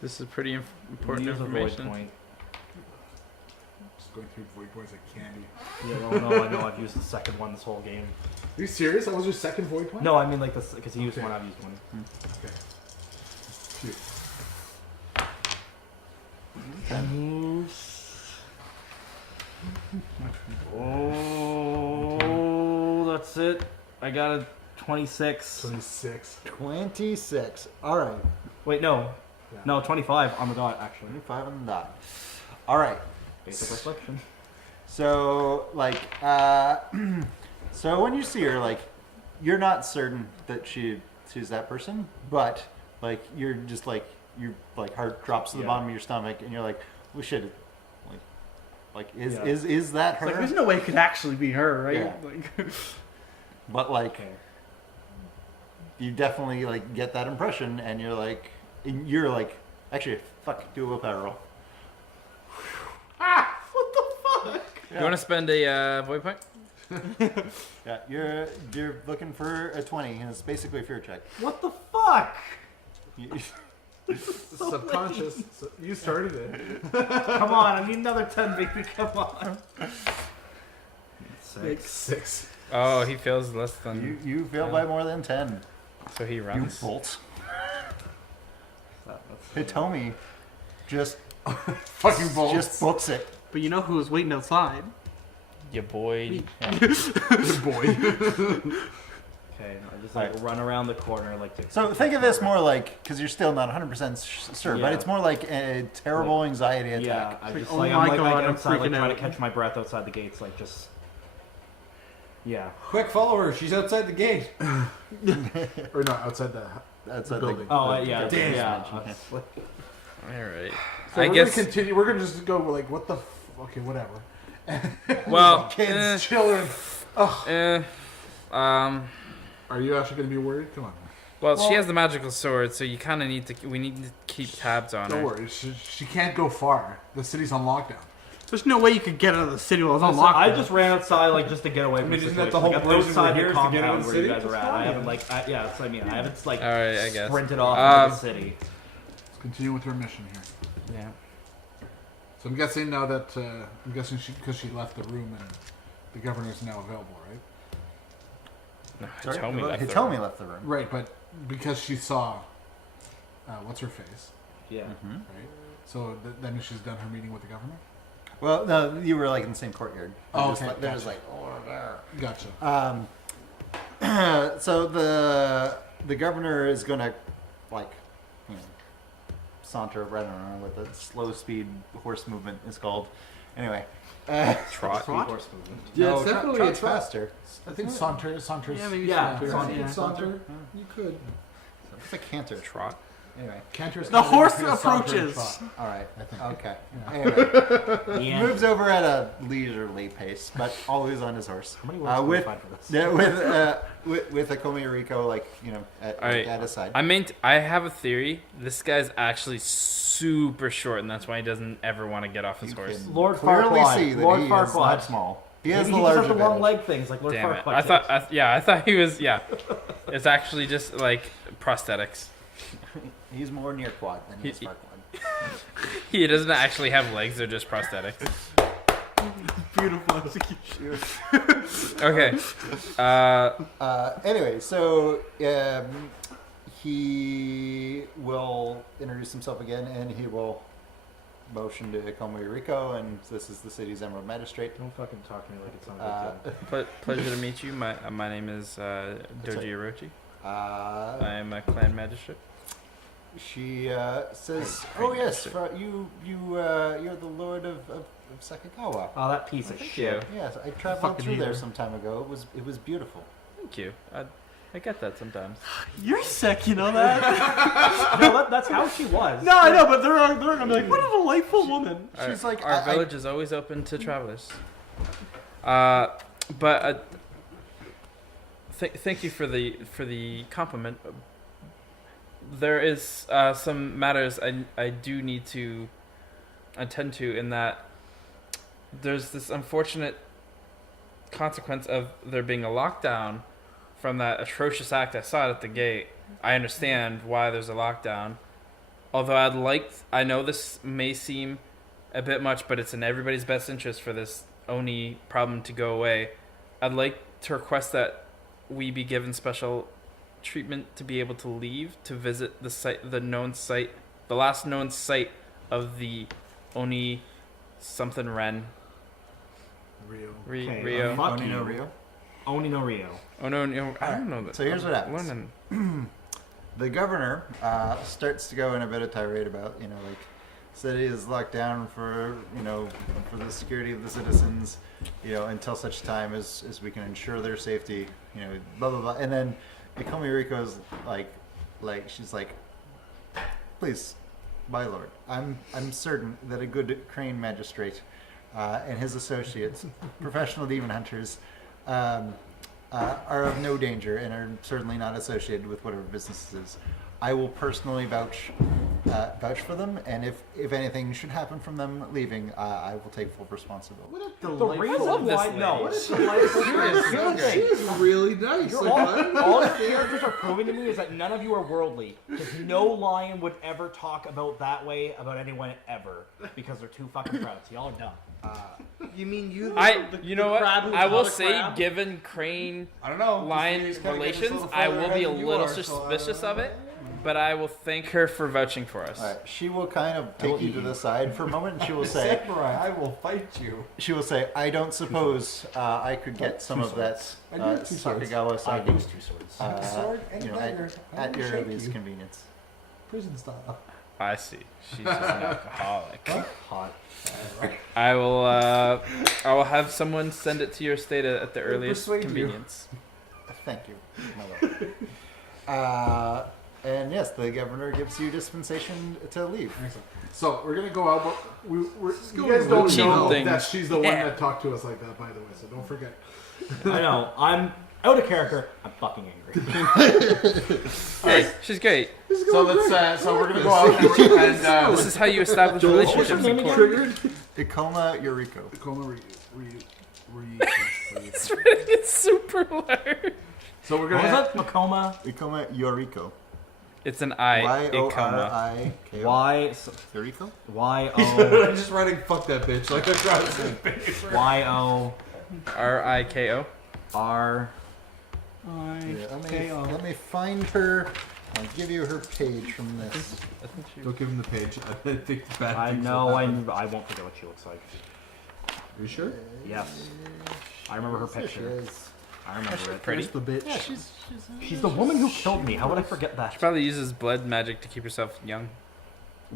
This is pretty important Use a void information. point. Just going through void points like candy. Yeah, well, no, I know I've used the second one this whole game. Are you serious? That was your second void point? No, I mean like this because he used Okay. one, I've used one. Okay. Shoot. Oh, that's it. I got a 26. 26. 26. All right. Wait, no. Yeah. No, 25 on the dot, actually. 25 on the dot. All right. Basic reflection. So, like, so when you see her, like, you're not certain that she's that person, but like, you're just like, heart drops to the Yeah. bottom of your stomach, and you're like, well, shit, is Yeah. is that It's her? like, there's no way it could actually be her, right? Yeah. Like, But like, Okay. you definitely like get that impression, and you're like, actually, fuck, do a willpower roll. What the fuck? You want to spend a void point? Yeah, you're looking for a 20, and it's basically a fear check. What the fuck? You- Subconscious. So you started it. Come on, I need another 10, baby. Come on. 6. 6. Oh, he feels less than. You fail by more than 10. So he You runs. bolt. That's, Hitomi just Fucking balls. just books it. but you know who was waiting outside? Your boy. Good boy. Okay, I just like Alright. run around the corner like to. So think of this more like, because you're still not 100% sure, but Yeah. it's more like a terrible anxiety Yeah, attack. I Like, just oh like my I'm like God, I'm outside, like freaking trying out. to catch my breath outside the gates, like just. Yeah. Quick, follow her. She's outside the gate. Or not, outside the That's the a building. Oh yeah, Damn. yeah. All right. So I we're guess. gonna continue. We're gonna just go like, what the? Okay, whatever. Well, Kids, children. Are you actually gonna be worried? Come on. well, she has the magical sword, so you kind of need to. We need to keep tabs on Don't her. worry. She can't go far. The city's on lockdown. There's no way you could get out of the city while it's on So lockdown. I just ran outside like just to get away from mean, the isn't that situation. the whole Like, reason we're outside here the is to get out compound of the where you city? guys are at. I haven't like yeah, that's what I mean. I haven't like All right, I guess. sprinted off into the city. Let's continue with her mission here. Yeah. So I'm guessing now that because she left the room and the governor's now available, right? No, Sorry? Hitomi left the Hitomi room. left the room. Right, but because she saw what's her face, Yeah. Mhm. right? So then she's done her meeting with the governor. Well, no, you were like in the same courtyard. Oh, Just okay, like, they're just gotcha. like, oh, there. Gotcha. So the governor is gonna like, saunter right around with a slow speed horse movement is called. Anyway, Trot. Horse movement. Yeah, no, it's definitely trot's a trot. faster. I think Saunter's. Yeah, maybe Yeah, Saunter. Saunter. Yeah. Saunter. You could. It's a canter. Trot. Anyway, Cantor's The horse between a saunter and a approaches. trot, all right. I think. Okay. Yeah. Anyway, Yeah. moves over at a leisurely pace, but always on his horse. How many words can we With find for this? yeah, with a Rico, like at, All right. at his side. I have a theory. This guy's actually super short, and that's why he doesn't ever want to get off his You horse. can Lord clearly Farquaad. see that Lord he is Farquaad. not small. He has Maybe the he just larger has the long advantage. leg things like Lord Damn it! Farquaad. I thought he was. Yeah, it's actually just like prosthetics. He's more near quad than he is He- far quad. He doesn't actually have legs; they're just prosthetics. Beautiful execution. Okay. Anyway, so he will introduce himself again, and he will motion to Como Rico, and this is the city's Emerald Magistrate. Don't fucking talk to me like it's something. Pleasure to meet you. My name is Doji Orochi. I am a clan magistrate. She says, "Oh yes, you're the Lord of Sakagawa. Oh, that piece of shit. Yes, I traveled Fucking through there hero. some time ago. It was beautiful. Thank you. I get that sometimes. You're sick, you know that? No, that's how she was. No, I know, but they're gonna be like, what a delightful woman. She's like, our village is always open to travelers. But thank you for the compliment. There is some matters I do need to attend to, in that there's this unfortunate consequence of there being a lockdown from that atrocious act I saw at the gate. I understand why there's a lockdown. Although I know this may seem a bit much, but it's in everybody's best interest for this Oni problem to go away. I'd like to request that we be given special treatment to be able to leave to visit the last known site of the Oni something Ren. Rio. Okay, Rio. fuck Oni no you. Rio. Oni no Rio. Oh no, I don't know that. So here's what happens. Learning. The governor starts to go in a bit of tirade about, like, city is locked down for the security of the citizens, until such time as we can ensure their safety, blah blah blah. And then Ikomi Riko's like she's like, please, my lord, I'm certain that a good crane magistrate and his associates, professional demon hunters, are of no danger and are certainly not associated with whatever business it is. I will personally vouch for them, and if anything should happen from them leaving, I will take full responsibility. What a The delightful reason why lady. What a delightful person. She's really nice. All the characters are proving to me is that none of you are worldly. Because no lion would ever talk about that way about anyone ever. Because they're too fucking proud. So y'all are dumb. You mean you? You know what? I will say, given crane I don't know. lion He's kinda getting relations, a little I further will ahead be a than you little are, so, suspicious of it. But I will thank her for vouching for us. All right, she will kind of take you to the side for a moment, and she will say, Samurai, I will fight you. she will say, I don't suppose I could get some of that I do have two swords. Sakagawa I sake, use 2 swords. Sword and dagger. at your earliest convenience. Prison style. I see. She's just an alcoholic. Hot. I will have someone send it to your estate at the earliest persuade you. convenience. Thank you, my lord. And yes, the governor gives you dispensation to leave. Excellent. So we're gonna go out, but you go guys with don't cheating know things. that she's the one Yeah. that talked to us like that, by the way. So don't forget. I know. I'm out of character. I'm fucking angry. Hey, she's great. So let's. So we're gonna go out and This is how you establish relationships in court. triggered. Ikoma Yoriko. It's super loud. So we're What was gonna. that? Makoma? Ikoma Yoriko. It's an I. Ikoma. Yoriko. Y. Yoriko? Y I'm O. just writing "fuck that bitch" like across his face. Y O Riko. R. Yeah, let me find her. I'll give you her page from this. I think she. Don't give him the page. I think bad I things know. will I happen. won't forget what she looks like. Are you sure? Yes. I remember her There she picture. is. I remember it. Pretty. the bitch. Yeah, She's the woman who killed me. How would I forget She that? probably uses blood magic to keep herself young.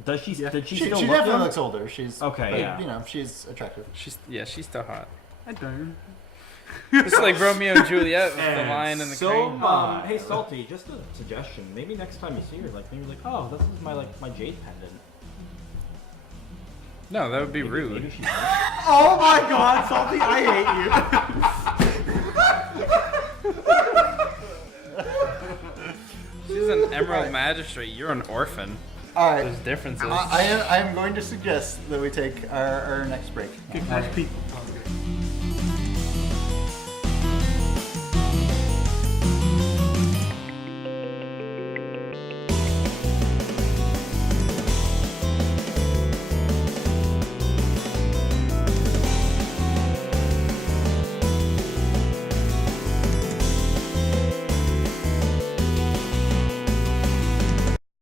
Does she? Yeah. Did she She still look definitely young? looks older. She's Okay, but, yeah. she's attractive. She's still hot. I don't. It's like Romeo and Juliet with the And lion and the so crane. Hey Salty, just a suggestion. Maybe next time you see her, maybe oh, this is my jade pendant. No, that would be Maybe rude. she's nice. Oh my God, Salty! I hate you. She's an emerald magistrate. You're an orphan. All right. There's differences. I am going to suggest that we take our next break. Good catch, people.